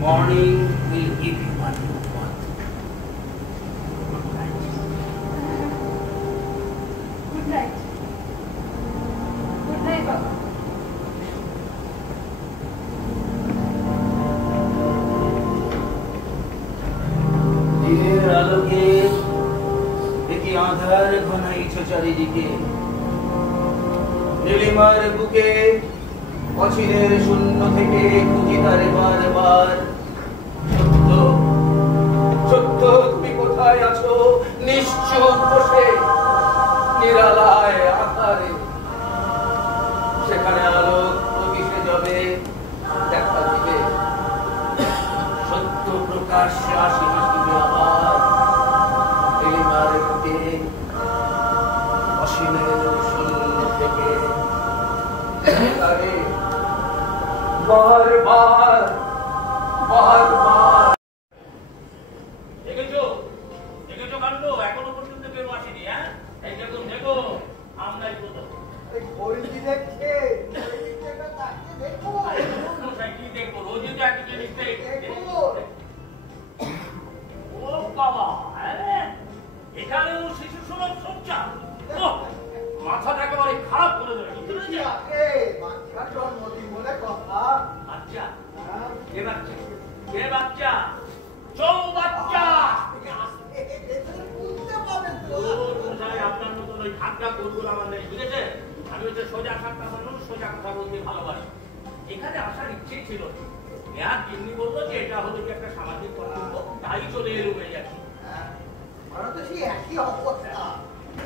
Morning will give you what you want. Good night. Good night বাবা। দিনের আলোকে একই আঁধার ঘনাইছে চারিদিকে, নীলিমার বুকে অচিরের শূন্য থেকে খুঁজি তারে বারবার। সত্য সত্য, তুমি কোথায় আছো নিশ্চুপ বসে নিরালায় আধারে? সেখানে আলোক প্রবেশে যাবে, দেখা দিবে, সত্য প্রকাশ্যে আসি হাসিবে আবার। নীলিমার বুকে অসীমের শূন্য থেকে বারবার বারবার। দেখেছো দেখেছো কাণ্ড, এখনো পর্যন্ত কেউ আসেনি। হ্যাঁ, এই দেখুন দেখো, আমরাই প্রথম। কি দেখছে? দেখো কি দেখবো, রোজই তো একই জিনিস দেখবো। ও বাবা, এখানেও শিশু সুলভ সজ্জা। মাথাটা একেবারে খারাপ করে দেবে। বাচ্চার জন্মদিন বলে কথা। বাচ্চা? কে বাচ্চা? কে বাচ্চা? চৌ বাচ্চা। আপনার মতন ওই ঠাট্টা করবো আমার নেই, বুঝেছে? আমি হচ্ছে সোজা ঠাট্টা মানুষ, সোজা কথা বলতে ভালোবাসি। এখানে আসার ইচ্ছেই ছিল। মেয়াদ যিনি বললো যে এটা হলো কি একটা সামাজিক কর্তব্য, তাই চলে এলো হয়ে যাচ্ছে। তো সেই একই অবস্থা,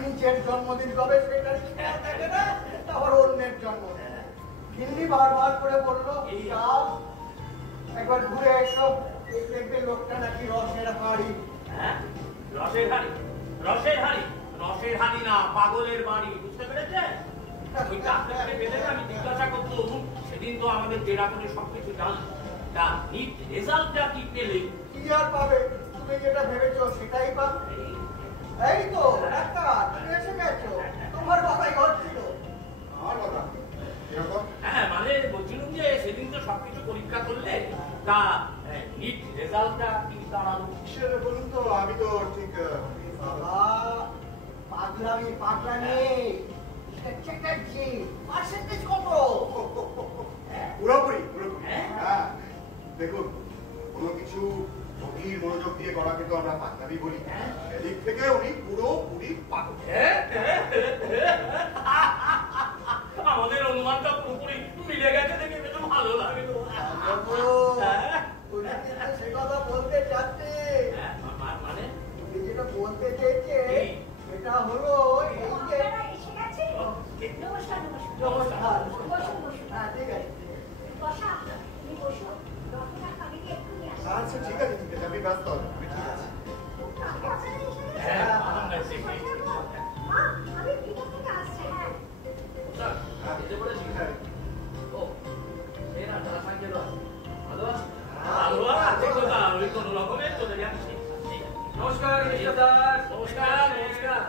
নিজের জন্মদিন কবে সেটাই খেয়াল থাকে না, আবার অন্যের জন্মদিন। হিন্দি বারবার করে বললো যাও একবার ঘুরে এসো, দেখবে লোকটা নাকি রসের হাড়ি। হ্যাঁ, রসের হাড়ি, রসের হাড়ি, রসের হাড়ি না, পাগলের বাড়ি, বুঝতে পেরেছেন? ওইটা আপনাকে পেলে আমি জিজ্ঞাসা করতুম, সেদিন তো আমাদের জেরা করে সবকিছু জানলেন, তা নিট রেজাল্টটা কি পেলে? কি আর পাবে, তুমি যেটা ভেবেছো সেটাই পাবে। এই তো ডাক্তার, তুমি এসে গেছো, তোমার বাবাই ঘর ছিল। আমার কথা এরকম? হ্যাঁ, মানে বলছিলাম যে সেদিন তো সবকিছু পরীক্ষা করলে, তা নিট রেজাল্টটা কি দাঁড়ালো? কিসের বলুন তো, আমি তো ঠিক বাবা পাগলামি চ্যাটার্জি পার্সেন্টেজ কত? পুরোপুরি পুরোপুরি। হ্যাঁ দেখুন, কোনো কিছু গভীর মনোযোগ দিয়ে করাকে তো আমরা পাগলামি বলি, এদিক থেকে উনি পুরোপুরি পাগল। আমাদের অনুমানটা পুরোপুরি মিলে গেছে দেখে বেশ ভালো লাগলো। তুমি কিন্তু সে কথা বলতে চাচ্ছি, মানে তুমি যেটা বলতে চেয়েছে সেটা হলো এই যে আপনারা এসে গেছেন? নমস্কার নমস্কার। বসুন বসুন। হ্যাঁ ঠিক আছে। বসা, তুমি বসুন। ডক্টর কাবিকে একটু নিয়ে আসুন। আচ্ছা ঠিক আছে ঠিক আছে, আমি ব্যস্ত আছি, আমি ঠিক আছে। আপনারা এসে গেছেন? হ্যাঁ, আমরা এসে গেছি। মা, আমি ভিতর থেকে আসছি। হ্যাঁ। হ্যাঁ, যেতে বলেছি। হ্যাঁ। ও, এই না, তারা সাইকেল আছে। ভালো আছে? ভালো আছে কোথা? ওই কোনো রকমে চলে যাচ্ছি। নমস্কার মিস্টার দাস। নমস্কার, নমস্কার।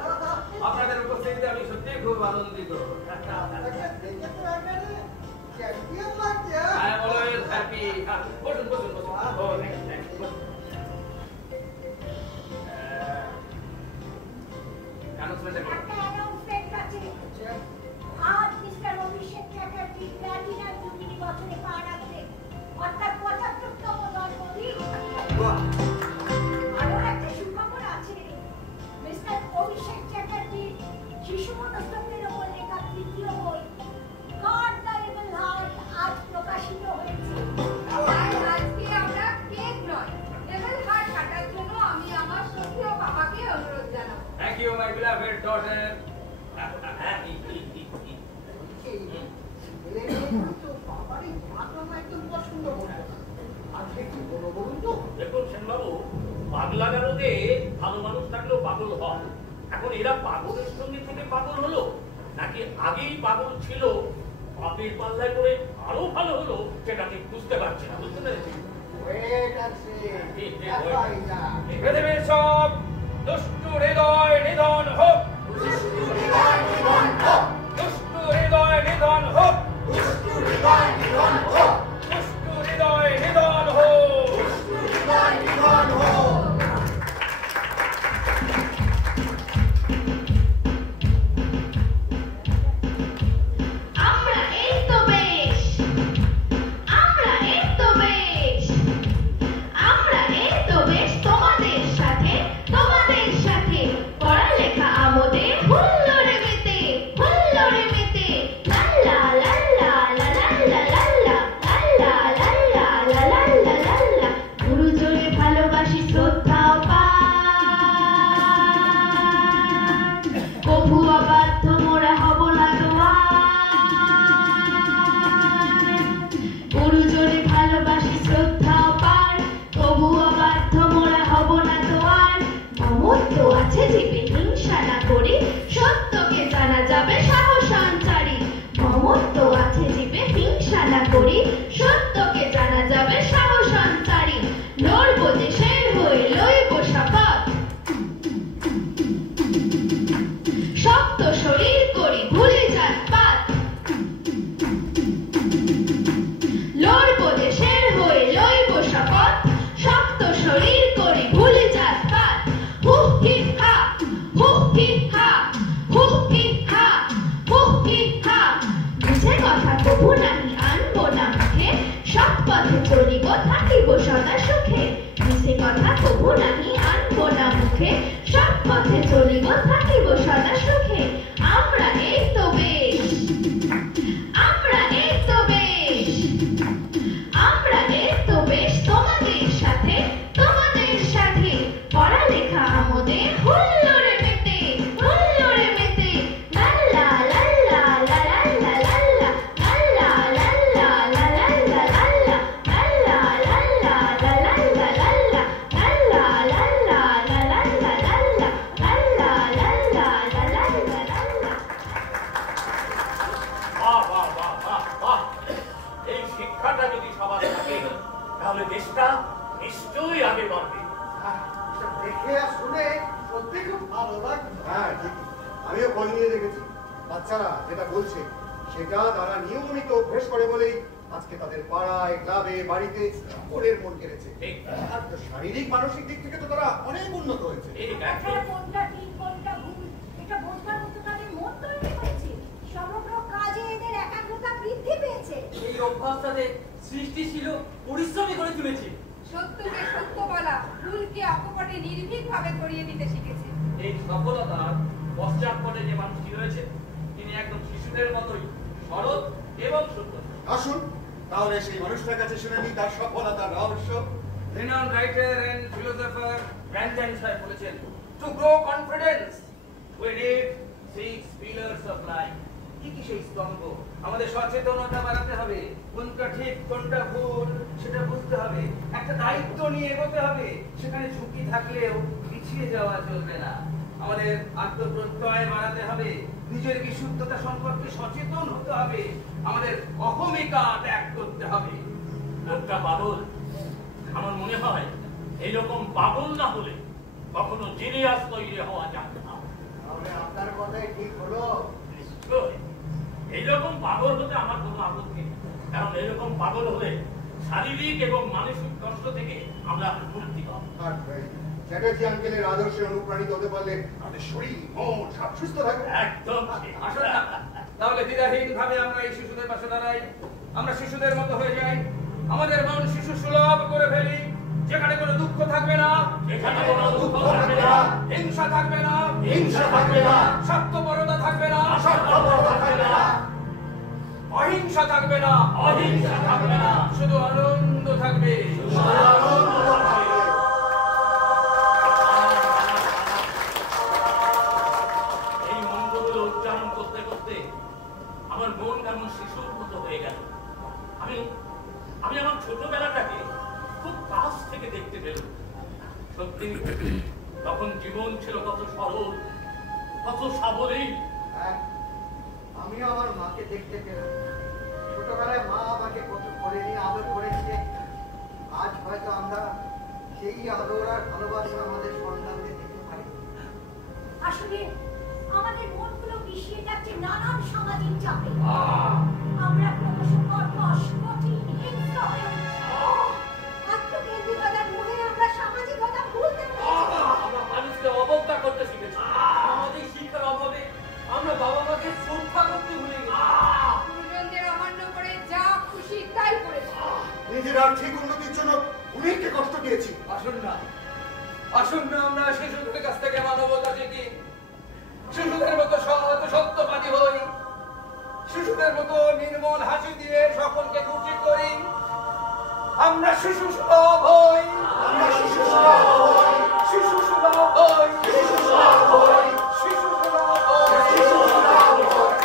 আপনাদের উপস্থিতিতে আমি সত্যি খুব আনন্দিত। দেখে তো একেবারে চ্যাম্পিয়ন লাগছে। I am always happy. বসুন বসুন বসুন। ও, thanks, বসুন। announcement-এ বলুন। একটা announcement আছে। আজ মিস্টার অভিষেক চ্যাটার্জি প্ল্যাটিনাম জুবিলি বছরে পা রাখছে, অর্থাৎ ৭৫তম জন্মদিন। আরো একটা সুখবর আছে, মিস্টার অভিষেক চ্যাটার্জির শিশু মনস্তত্ত্বের ওপর লেখা তৃতীয় বই গড দ্য ইভিল হার্ট আজ প্রকাশিত হয়েছে। আজকে আমরা কেক নয়, লেভেল হার্ট কাটার জন্য আমি আমার সখী ও বাবাকে অনুরোধ জানাবো। Thank you, my beloved daughter. বাবারই মাথা একদম পছন্দ করতো না। আজকে কি বলো বলুন তো? দেখুন সেনবাবু, পাগলা গারদে ভালো মানুষ থাকলেও পাগল হয়। এখন এরা পাগলের সঙ্গে থেকে পাগল হলো, নাকি আগেই পাগল ছিল, পাপের পাল্লায় করে আরো ভালো হলো, সেটা ঠিক বুঝতে পারছি না। বুঝতে পেরেছি? Wait and see. পৃথিবীর সব দুষ্টু হৃদয় নিধন হোক। দুষ্টু হৃদয় নিধন হোক। দুষ্টু হৃদয় নিধন হোক। দুষ্টু হৃদয় নিধন হোক। দুষ্টু হৃদয় নিধন হোক। দুষ্টু হৃদয় নিধন হোক। আমরা এই তো বেশ, আমরা এই তো বেশ, আমরা এই তো বেশ তোমাদের সাথে পড়ালেখা আমাদের হুল্লোড়ে মেতে, হুল্লোড়ে মেতে, লাল্লা লাল্লা লাল্লা লাল্লা লাল্লা লাল্লা লাল্লা লাল্লা, গুরুজনে ভালোবাসি শ্রদ্ধাও পান, কভু অবাধ্য মোরা হব না তোমার, গুরুজনে ভালোবাসি শ্রদ্ধাও পান, কভু অবাধ্য মোরা হব না তোমার, মমত্ব আছে জীবে হিংসা না করি, সত্যকে জানা যাবে সাহস সঞ্চারী, মমত্ব আছে জীবে হিংসা না করি, সত্যকে জানা যাবে সাহস সঞ্চারী, লড়ব দেশের হয়ে লইব শপথ, শক্ত শরীর করি ভুলে যাত পাত, লড়ব দেশের হয়ে লইব শপথ, শক্ত শরীর করি ভুলে যাত পাত, হুহ হি হা, হুহ হি হা, হুহ হি হা, হুহ হি হা, বুঝে কথা কবু নাহি আনবো না মুখে, সৎ পথে চলিব থাকিব সদা সুখে, মিছে কথা কবু নাহি আনবো না মুখে, সৎ পথে চলিব থাকিব সদা সুখে, আমরা এই তো বেশ, আমরা এই তো বেশ, আমরা এই তো বেশ তোমাদের সাথে পড়ালেখা আমাদের হুল্লোড়ে মেতে, হুল্লোড়ে মেতে, লাল্লা লাল্লা লাল্লা লাল্লা লাল্লা লাল্লা লাল্লা লাল্লা লাল্লা লাল্লা লাল্লা লাল্লা লাল্লা লাল্লা লাল্লা লাল্লা দেখেছি বাচ্চারা যেটা বলছে সেটা তারা নিয়মিত অভ্যেস করে বলেই আজকে তাদের পাড়ায় ক্লাবে বাড়িতে সকলের মন কেড়েছে। আর শারীরিক মানসিক দিক থেকে তো তারা অনেক উন্নত হয়েছে। কোনটা ঠিক কোনটা ভুল এটা বোঝবার মতো তাদের মন তৈরি হয়েছে। সমগ্র কাজে এদের একাগ্রতা বৃদ্ধি পেয়েছে। এই অভ্যাসটাতে সৃষ্টি ছিল পরিশ্রমী করে তুলেছে। সত্যকে সত্য বলা, ভুলকে অকপটে নির্ভীকভাবে করিয়ে দিতে শিখেছে। এই সফলতার পশ্চাৎপটে যে মানুষটি রয়েছে তিনি একদম শিশুদের মতোই সরল এবং সুন্দর। আসুন তাহলে সেই মানুষটার কাছে শুনে নিই তার সফলতার রহস্য। Renowned writer and philosopher Brandon সাহেব বলেছেন, to grow confidence we need 6 pillars of life. কি কি সেই স্তম্ভ? আমাদের সচেতনতা বাড়াতে হবে, কোনটা ঠিক কোনটা ভুল সেটা বুঝতে হবে, একটা দায়িত্ব নিয়ে এগোতে হবে, সেখানে ঝুঁকি থাকলেও পিছিয়ে যাওয়া চলবে না। আমাদের আত্মপ্রত্যয় বাড়াতে হবে, নিজের বিশুদ্ধতা সম্পর্কে সচেতন হতে হবে, আমাদের অহমিকা ত্যাগ করতে হবে। একটা বাবুল, আমার মনে হয় এইরকম বাবুল না হলে কখনো জিনিয়াস তৈরি হওয়া যাবে না। তাহলে আপনার কথাই ঠিক হলো। এইরকম পাগল হতে আমার কোনো আপত্তি নেই, কারণ এইরকম পাগল হলে শারীরিক এবং মানসিক কষ্ট থেকে আমরা মুক্তি পাব। আর চ্যাটার্জি আঙ্কেলের আদর্শে অনুপ্রাণিত হতে পারলে আমাদের শরীর মন সব সুস্থ থাকবে। একদম আসলে না, তাহলে দ্বিধাহীন ভাবে আমরা এই শিশুদের পাশে দাঁড়াই, আমরা শিশুদের মতো হয়ে যাই, আমাদের মন শিশু সুলভ করে ফেলি, যেখানে কোনো দুঃখ থাকবে না, যেখানে কোনো দুঃখ থাকবে না, হিংসা থাকবে না, হিংসা থাকবে না, স্বার্থপরতা থাকবে না, স্বার্থপরতা থাকবে না, অহিংসা থাকবে না, অহিংসা থাকবে না, শুধু আনন্দ থাকবে, শুধু আনন্দ থাকবে। এই মন্ত্রগুলো উচ্চারণ করতে করতে আমার মন কেমন শিশুর মতো হয়ে গেল। আমি আমার ছোটবেলাটাকে খুব কাছ থেকে দেখতে পেলাম। সত্যি তখন জীবন ছিল কত সরল, কত সাবলীল। আমি আমার মাকে দেখতে পেলাম, ছোটবেলায় মা আমাকে কত করে নিয়ে আদর করেছে। আজ হয়তো আমরা সেই আদর আর ভালোবাসা আমাদের সন্তানদের দিতে পারি। আসলে আমাদের মনগুলো মিশিয়ে যাচ্ছে নানান সামাজিক চাপে। আমরা ক্রমশ কর্কশ, কঠিন, হিংস্র হয়ে উঠছি। আত্মকেন্দ্রিকতার মোহে আমরা সামাজিকতা ভুলতে পেরেছি। আমরা মানুষকে অবজ্ঞা করতে শিখেছি। সামাজিক শিক্ষার অভাবে আমরা বাবা মাকে শ্রদ্ধা করতে ভুলে গেছি। গুরুজনদের অমান্য করে যা খুশি তাই করেছি। নিজের আর্থিক উন্নতির জন্য অনেককে কষ্ট দিয়েছি। আসুন না, আসুন না আমরা শিশুদের কাছ থেকে মানবতা শিখি, শিশুদের মতো সৎ সত্যবাদী হই, শিশুদের মতো নির্মল হাসি দিয়ে সকলকে খুশি করি। আমরা শিশু সুলভ হই, আমরা শিশু সুলভ হই, শিশু সুলভ হই, শিশু সুলভ হই, শিশু সুলভ হই, শিশু সুলভ হই।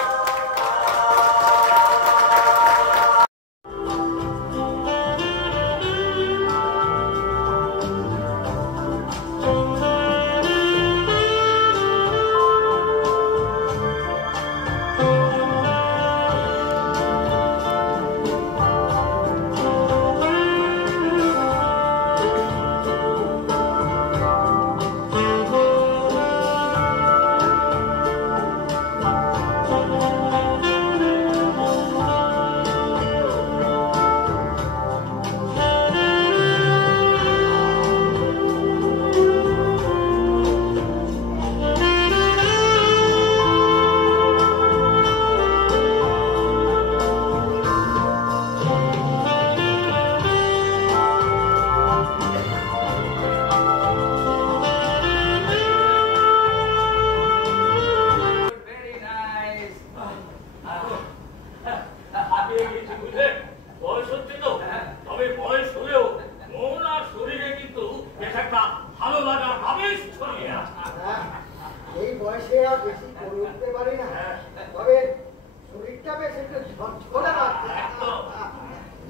এই বয়সে আর বেশি করে উঠতে পারি না, তবে শরীরটা বেশ একটু ঝরঝরে লাগছে।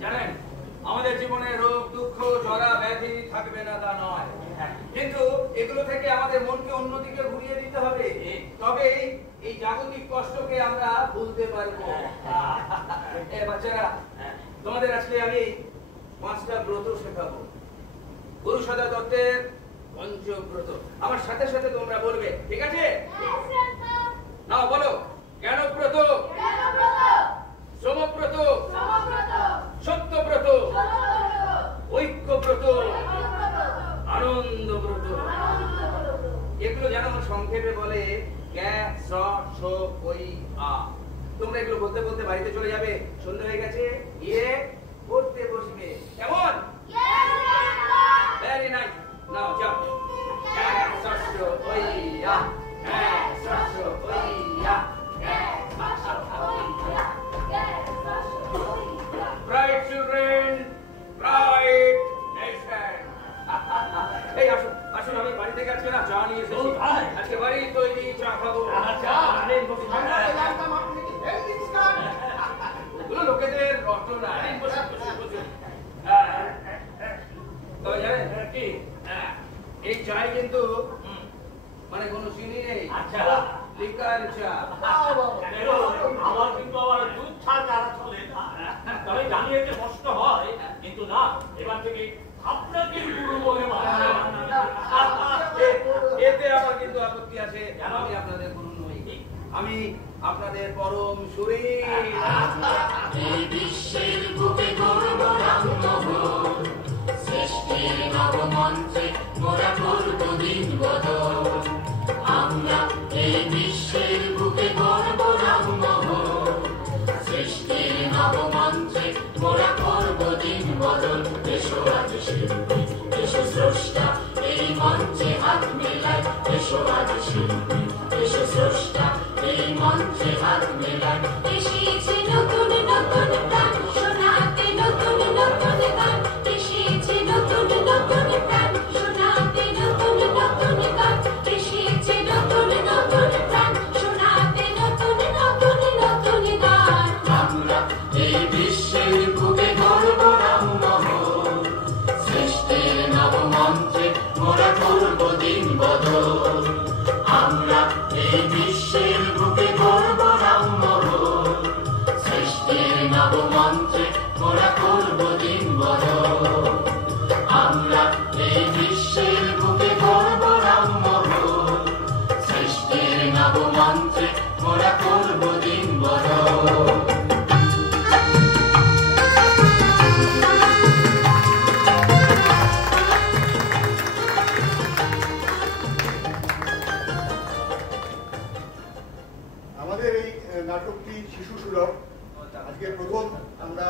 জানেন, আমাদের জীবনে রোগ দুঃখ জরা ব্যাধি থাকবে না তা নয়, কিন্তু এগুলো থেকে আমাদের মনকে অন্যদিকে ঘুরিয়ে দিতে হবে, তবেই এই জাগতিক কষ্টকে আমরা ভুলতে পারবো। বাচ্চারা, তোমাদের আজকে আমি 5টা ব্রত শেখাবো। গুরু সদা দত্তের পঞ্চব্রত। আমার সাথে সাথে তোমরা বলবে, ঠিক আছে? না বলো, জ্ঞানব্রত, সোমব্রত, সত্যব্রত, ঐক্যব্রত, আনন্দব্রত। এগুলো যেন সংক্ষেপে বলে তোমরা এগুলো বলতে বলতে বাড়িতে চলে যাবে। সন্ধ্যা হয়ে গেছে, গিয়ে পড়তে বসবে। কেমন? Very nice. নাও যাও। Bright children, bright nation. এই আসুন আসুন, আমি বাড়ি থেকে আজকে না চা নিয়ে এসেছি। আজকে বাড়ি তৈরি চা খাবো। ওগুলো লোকেদের রটনা। তবে জানেন কি, এই চায় কিন্তু মানে কোনো চিনি নেই। আচ্ছা, লিকার চা। আমার কিন্তু আবার দুধ ছাড়া চারা চলে না। তবে জানি এতে কষ্ট হয়, কিন্তু না, এবার থেকে আপনাকে গুরু বলে এতে আমার কিন্তু আপত্তি আছে। আমি আপনাদের গুরু নই, আমি আপনাদের পরম শরীর। এই বিশ্বের বুকে গর্ব সৃষ্টির নবমন্ত্রে মোরা করব দিন বদল। আমরা এই বিশ্বের বুকে গর্ব সৃষ্টির নবমন্ত্রে মোরা করব দিন বদল। এসো আজ শিল্পী, এসো স্রষ্টা, এই মঞ্চে হাত মেলায়। এসো আজ শিল্পী, এসো স্রষ্টা, এই মঞ্চে হাত মেলায়। এসেছে নতুন নতুন প্রাণ শোনাতে, নতুন নতুন গান। এসেছে নতুন নতুন প্রাণ শোনাতে, নতুন নতুন গান। এসেছে নতুন নতুন প্রাণ শোনাতে, নতুন নতুন নতুন গান। আমরা এই বিশ্বের বুকে গর্ব সৃষ্টির নবমন্ত্রে মোরা করব দিন বদল। আমরা এই বিশ্বের বুকে গর্ব সৃষ্টির নবমন্ত্রে মোরা করব দিন বদল। আমরা এই বিশ্বের বুকে গর্ব সৃষ্টির নবমন্ত্রে মোরা করব দিন বদল। আমাদের এই নাটকটি শিশু সুলভ। আজকে প্রথম আমরা